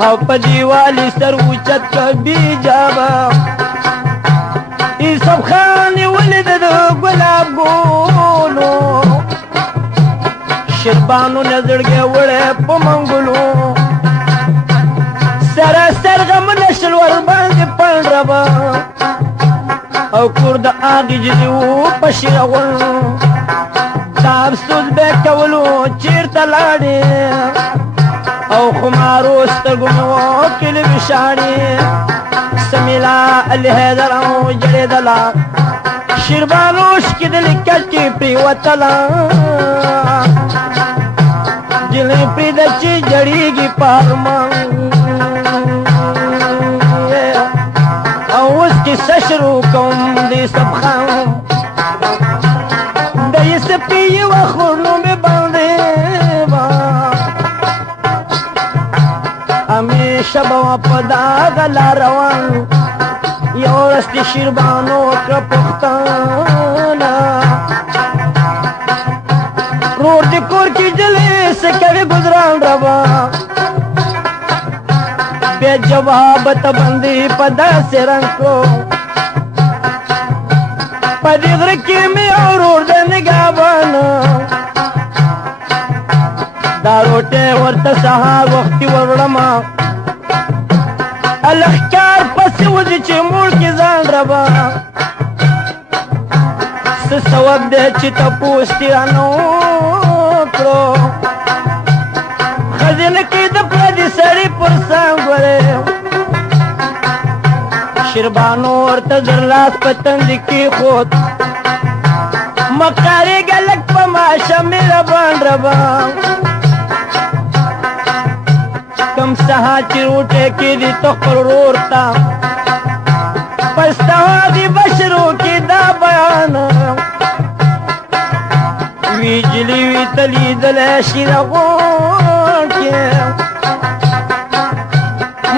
او په دیوالي سر اوچت که بیجابه یوسف خان یې ولید د ګلاب ګولو شیربانو نه زړګی وړی په منګلو سراسر غمونه شل ورباندې پړ ربه او کور د هغې جدي و په شیره غول دا افسوس به یې کولو چېرته لاړې او خمارو سترګو مې وکړې وشاړې سمیلا الحیدر او جړېدله شیربانو شکېدلې کټ کې پرېوتله جلۍ پرېږده چې جړېږي په ارمان کیسه شروع کوم د سب خان د سپي وخورنو مې باندې با همیشه به په دغه لار روان یو ورځ د شیربانو کړه پښتانه رور د کور کې جلې څه کوي ګزران روا بیا جواب ته بندي په داسې رنګ کړو په دې غره کې مې ورور د نګهبان دا روټۍ ورته سهار وختي وروړم الښکار پسې وځي چې موړ کې ځان ربا څه سوب دی چې تپوس ترې رانه وکړو خزینه کې د پردي سړي پر څنګ ورې شیربانو ورته زر لاس په تندي کېښود مقارېږه لږ په ماشه مهربان ربا کم سهار چې روټۍ کې دي ته خپل ورور ته په استهادي بشرو کې دا بیان وی جلي وي ته لیدلی شي د غوږ کې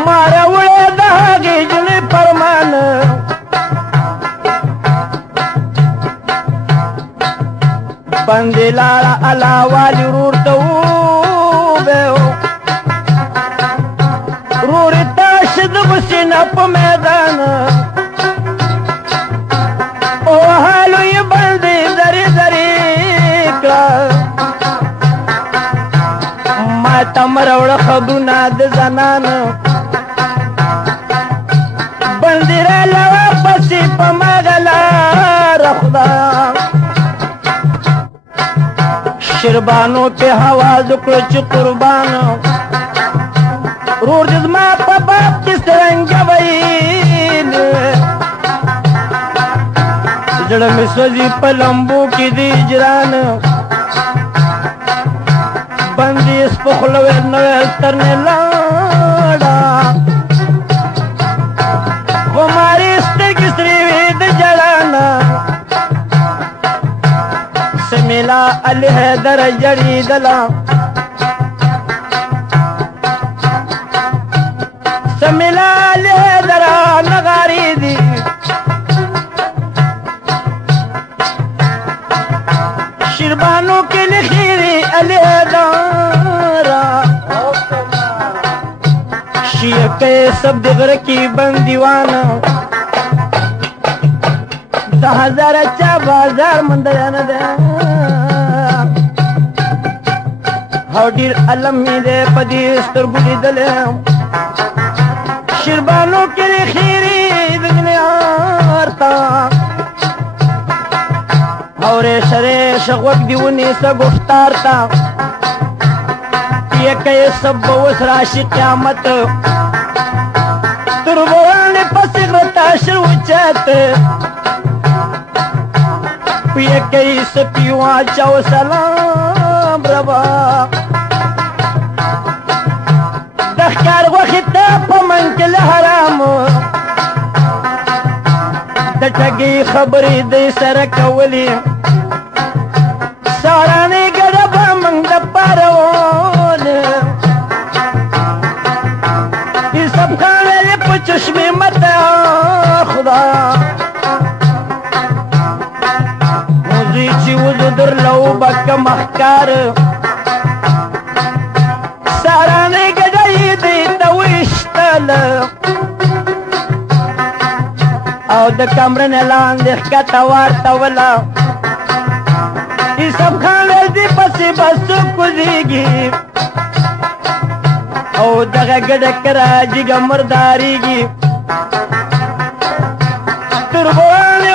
ما راوړی د هغې جلۍ فرمان بندې لاړه الله والي ورور ته وویل رورې تاشه د غوسې نه په میدان وهالو یې بندې درې درې کړه ما ته مه راوړه خبرونه د زنان بندې راله واپسې په مغه لاره خدایا شیربانو پې حواز وکړه چې قربان رور دې زما په باب کې څرنګه ویل زړه مې سوځي په لمبو کې د هجران بندي په خوله ویل نه ویل ترنې لاړه خمارې سترګې سرې وې د ژړا نه سمیلا علي حیدر جړېدله سمیلا علي حیدر نغارې دي شیربانو کې لخيري علي حیدر شیعه کې سب د غره کې بندیوان د هزار چا بازار مندیان ده هو ډېر علم مې دی په دې سترګو لیدلی شیربانو کې لخيري د دنیار ته اورې شرې شغوک دی ونیسه گفتار تا یہ کہ سب اوس راشي قیامت تر وړاندې پسې غرتا شروع چات یہ کہ سپیوا چاو سلام ربا دخکار وخت په من کې حرام د ټګي خبرې دې سره کولې سارانه ګډه من د پرون دې سب خاله په چشمه متا خدا موزي چې ود در لو بک مخکار سارانه ګډه دې توشتل او د کمرن لاندې ښکته ورته ولا دې سب خاله دې پسې بس کوزيږي او دغه ګډه کرا جګه مرداريږي تربوانې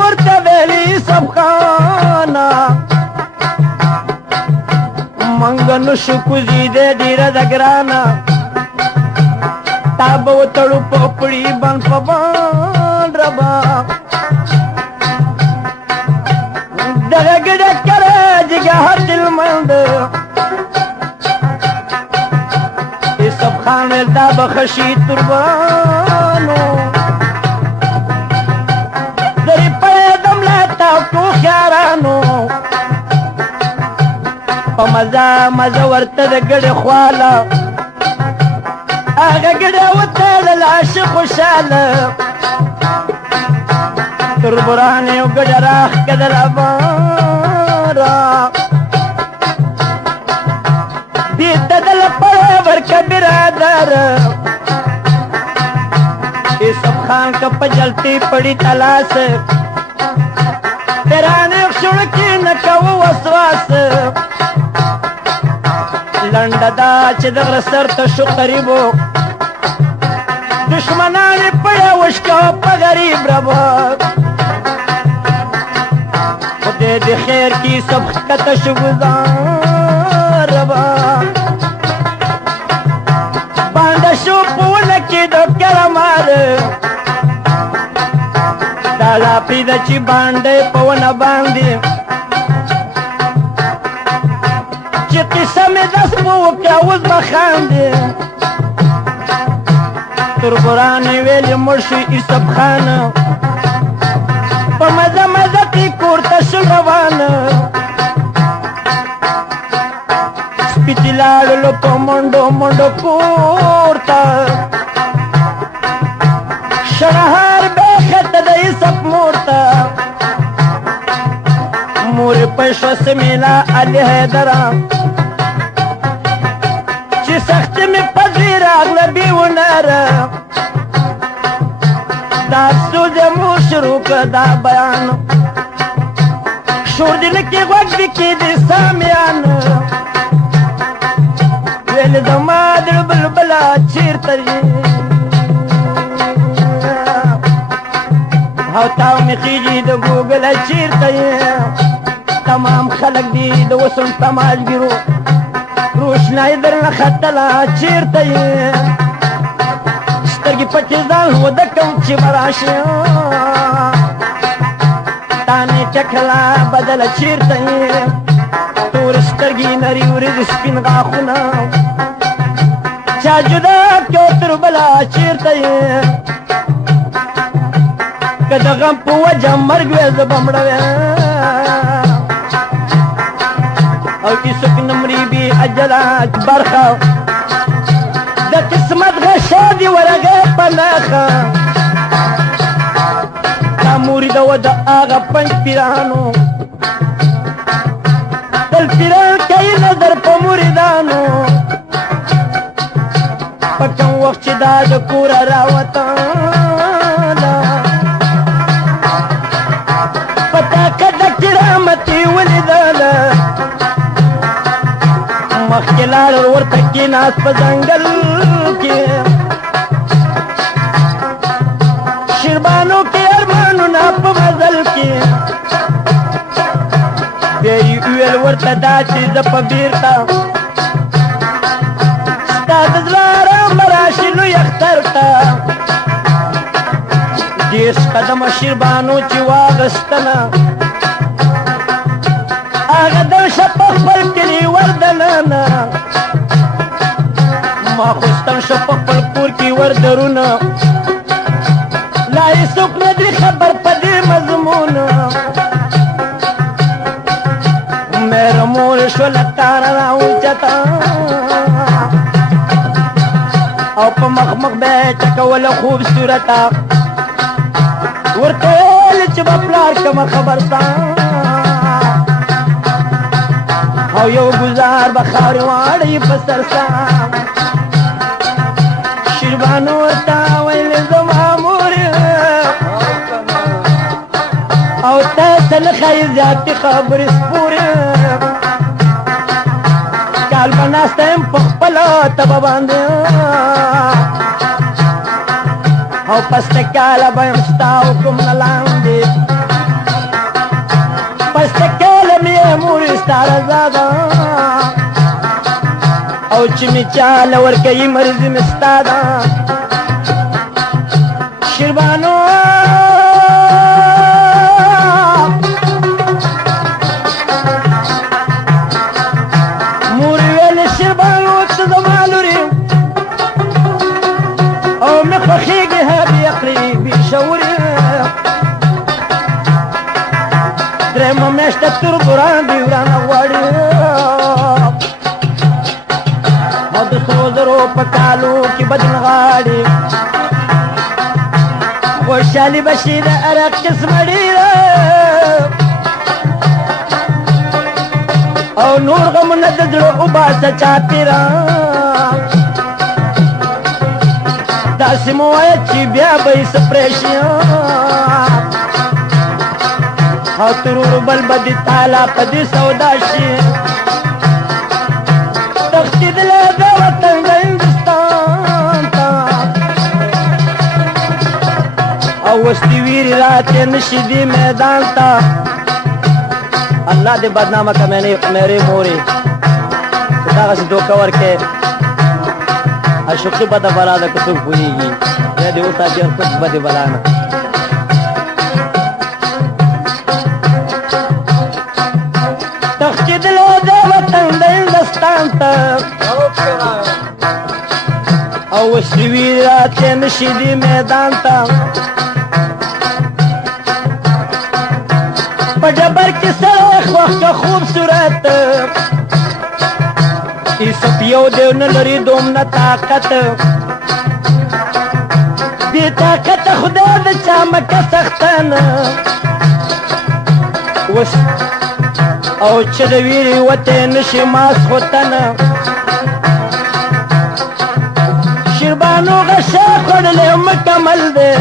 ورته ویلي سب خانه منګ نشو کوزي دې ډېره د ګرانه تاب وتړو پپړی بن پبان ربا دغه ګډه کرا جګه هر دل مند ای سب خان ویل دا بخشي تربانو دری پیدم لیتا تو خیارانو پا مزا ورته د ګډې خواله هغه ګډه وتړل عاشق خوشاله تربران یو ګډه راښکدله باره دې ته د لپاره ورکه برادر یوسف خان که په جلتې پړي تلاس پیرانې شړکې نه کوه وسواس لنډه دا چې د غره سر ته شو قریبو دشمنان یې پړه وشکوه په غریب ربه خدای دې خیر کي سب ښکته شو ګزار ربه بانډه شو په ونه کې د کرمار دا لا پرېږده چې بانډه په ونه باندې چې قصه مې دس په وکړه اوس به خاندې تربران یې ویلې مړ شو یوسف خان په مزه مزه کې کور ته شو روانه سپي چې لاړلو په منډو منډو کور ته شنهار بېخته د یوسف مور ته مور په شوه سمیلا علي حیدره چې سختي مې په زوی راغله بې ونره دا افسوس یې مور شروع کړه دا بیان شور دې نه کې غوږ دې کېدې سامیان ویل زما زړه بلبله چېرته یې او تاو مې خېږي د ګوګله چېرته یې تمام خلق دی د وسن تماشګرو روشنايي درنه ختله چېرته یې سترګې پټې ځان وده کوم چې به راشې تا نیټه کله بدله چېرته یې تورې سترګې نري وریځې سپین غاښونه چا جدا کړو تر بله چېرته یې که د غم په وجه مرګ وې زه به مړه وې او کیسوک نمرې بې اجله برخه د قسمت غشا دي ورغې په نښه دا مرید و د هغه پنج پیرانو تل پیران کوي نظر په مریدانو په کوم وخت چې دا د کوره راوتله په طاقت د کرامت یې ولیدله مخکې لاړ ورته کېناست په ځنګل کې شیربانو کې ارمانونه په مزل کې بیا یې وویل ورته دا چې زه په بېرته ستا د زړه ارام به راشي لوی اختر ته دېرش قدمه شیربانو چې واغستله هغه درشه په خپل کلي وردننه ماخوستن شو په خپل کور کې وردرونه لا هېڅوک نه دي خبر په دې مضمون مېره مور شوله تاره راوچته او په مخ مخ به یې ټکوله خوبصورته ورته ویل چې به پلار کومه خبرته او یو گزار به خاورې واړی په سر سام شیربانو ورته ویل زما مور او تا ته نه ښایي زیاتې خبرې سپورې کال به ناسته یم په خپله تبه باندې او پسته کاله به یم ستا حکم نه لاندې پسته کاله مې مورې ستا رضا ده او چې مې چاله ورکوي مرضي مې ستا ده شیربانو مور ویل شیربانو ته زما لورې بخيقها بيقري بيشوري دريمه ميشته تر بران دی وران غواړي او د سوزرو په کالو کې بدن غاړي خوشحالي بشي د عرق قسم ډېره او نور غمونه د زړه وباسه چاپېره داسې مو وایه چې بیا به یې څه پرېشي او ترور بل به دې تالا په دې سودا شي تښتېدلی د وطن د هندوستان ته او اوس دې ویرې راتې نه شي دې میدان ته اللہ دے بدنامہ کا میرے مورے دغه سي دوکه ورکې اشوقي بده بلا ده کڅوک پوهېږي یا دې وساتي هر څوک بدې بلا نه تښتېدلی د وطن د هندوستان ته او اوس دې ویرې راتلی نه شي دې میدان ته په ډبر کې سرخ وخت خوبصورت ایسپ یو دیو نه لري دومره طاقت بې طاقته خدای د چا مکه سختن اوس او چې د ویرې وتی نه شي ماسخوتن شیربانو غشه خوړلی مکمل دی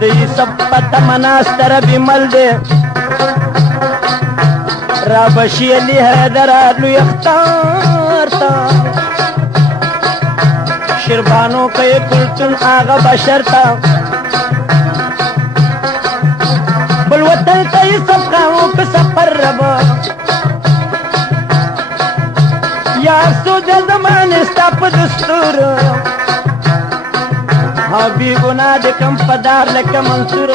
د یوسف په تمه ناسته ربي مل دی را بشي علي حیدر لوی اختار ته شیربانو کوي کلتون هغه بشر ته بل وطن ته یوسف خانو په سفر ربه یار سوځه زمانې ستا په دستور بی گناہ دے کم پدار لکه منصور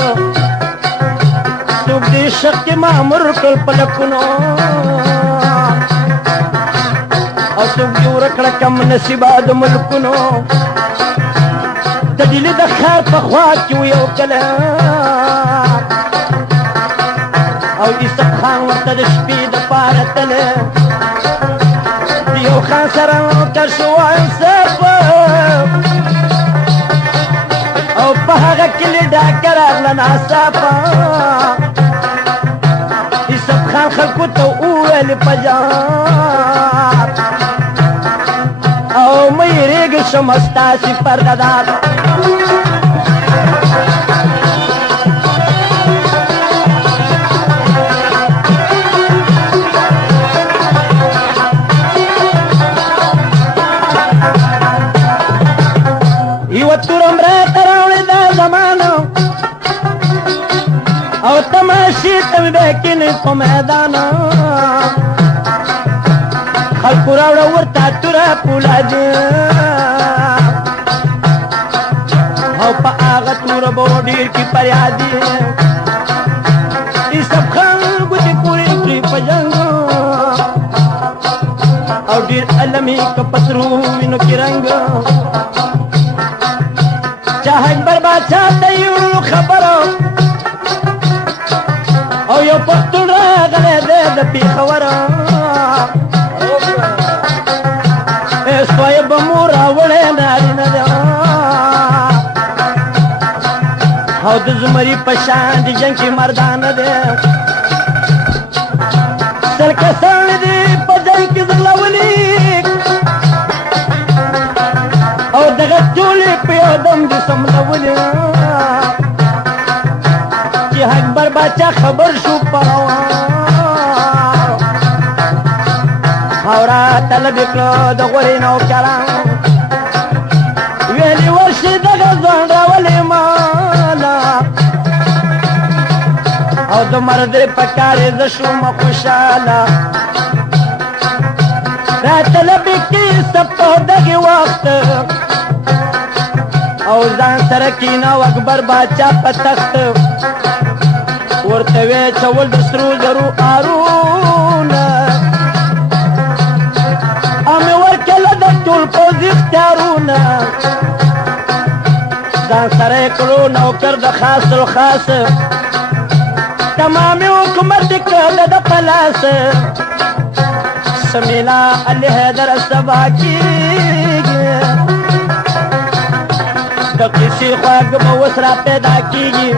سوک دی شق کی معمر کل پلکنو او سوک دی ورکڑا کم نصیبا دو ملکنو تدیلی دا خار پخواد کیو یو کلا او ایسب خان ورطا دا شپی دا پارتل دیو خان سران کرشو انصف او په هغه کلي ډاکر اغله ناڅاپه یوسف خان خلکو ته وویل په جار او مه یېرېږئ شم ستاسې پرده دار یوه تورم راته راوړې دا زمانه او تماشې ته مې بیکینې په میدان خلکو راوړه ورته توره پولادي او په هغه توره به و ډېر کې فریادي یوسف خان ګوتې پورې کړې په جنګ او ډېر علم یې که په سرو وینو کې رنګ شاه اکبر بادشاه ته یې وړو خبره او یو پښتون راغلی دی د پېښوره صاحب مو راوړی نارینه دی او د زمري په شان د جنګ کې مردانه دی سل کسان دي په جنګ کې ځغلولي او دغه ټولې په یو دم دي سملولي چې اکبر باچا خبر شو پروان او راطلب یې کړه د غورې نوکران ویلې ورشي دغه ځوان راولې ماله او د مردې په کار یې زه شوم خوشحاله راطلب یې کړي سپه دغې وخت او ځان سره کیناو اکبر باچا په تخت ورته ویې چول د سرو زرو آرونه او مې ورکړله د ټول پوځ اختیارونه کارونه ځان سره یې کړو نوکر د خاص الخاص تمامي حکومت یې کړله د په لاس سمیلا علي حیدر سبا کېږي د کیسې خواږه به اوس را پیدا کېږي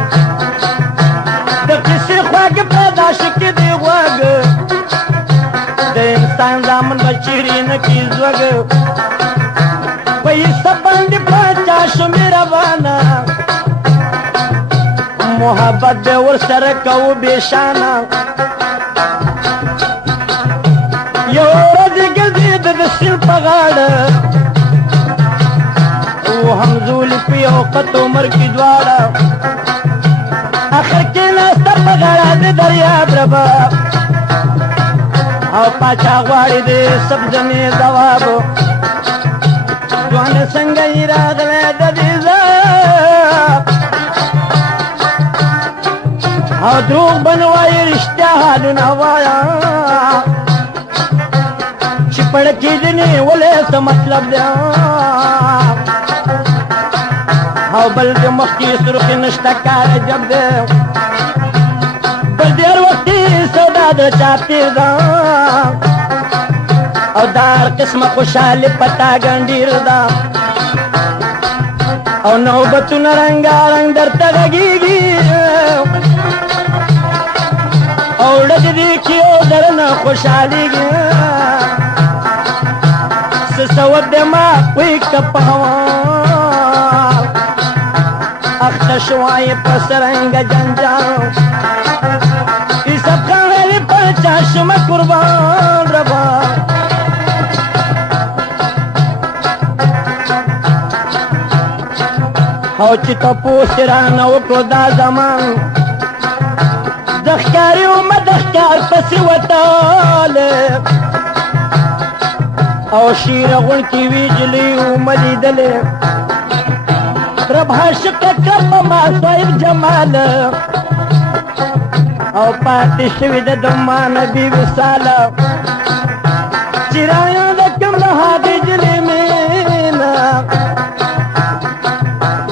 د کیسې خواږه پیدا شي کې دی غوږ د انسان زامن به چیرې نه کي زوږ پیسه باندې پاچا شو مهربانه محبت به ورسره کوو بېشانه یو ورځ ګرځېده د سیند په غاړه و همزولي په یو قط عمر کې دواړه اخر کې ناسته په غاړه د دریاب ربه او پاچا غواړي د سبزنې ځواب ځوان څنګه یې راغلی د دې ځاب او دروغ به نه وایي رښتیا حالونه وایه چې پړکېدنې ولې څه مطلب دی او بل د مخکې سرخي نشته کار جب دی بل د هر وختي سودا د چا تېر ده او دا هر قسمه خوشحالي پتا ګنډیر ده او نوبتونه رنګارنګ درته غږېږي او ډک دي کې او درنه خوشحالېږي څه سوب دی ما وی که په هوا اخته شوای په سرنګه جنجال حساب خان علي پاچا شمه قربان ربا او چې تپوس یې رانه وکړو دا زمان د ښکاري ومه د ښکار پسې وتاله او شیره غونکې وي جلۍ ومه لیدلې رب عاشقه کړه په ما صاحب جمال او پاتې شوي د دمانه بي وصاله چې رایاده کړم د هغې جلۍ مینه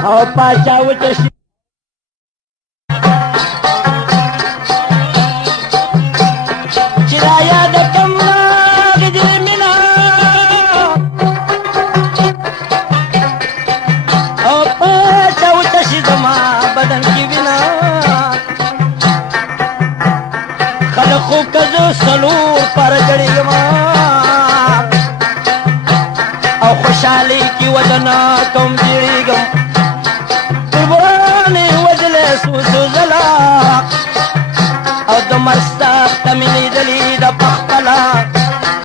او پاچا وچه شي چې رایاده کړم د هغې جلۍ مینه او پاچا وچه شي زما بدن کې وینه خلقو که زه څلور پاره جړېږم او خوشحالۍ کې ودنه کوم جړېږم قربانې وجلې سوزلا او د مرسته ته مې لیدلي د پخ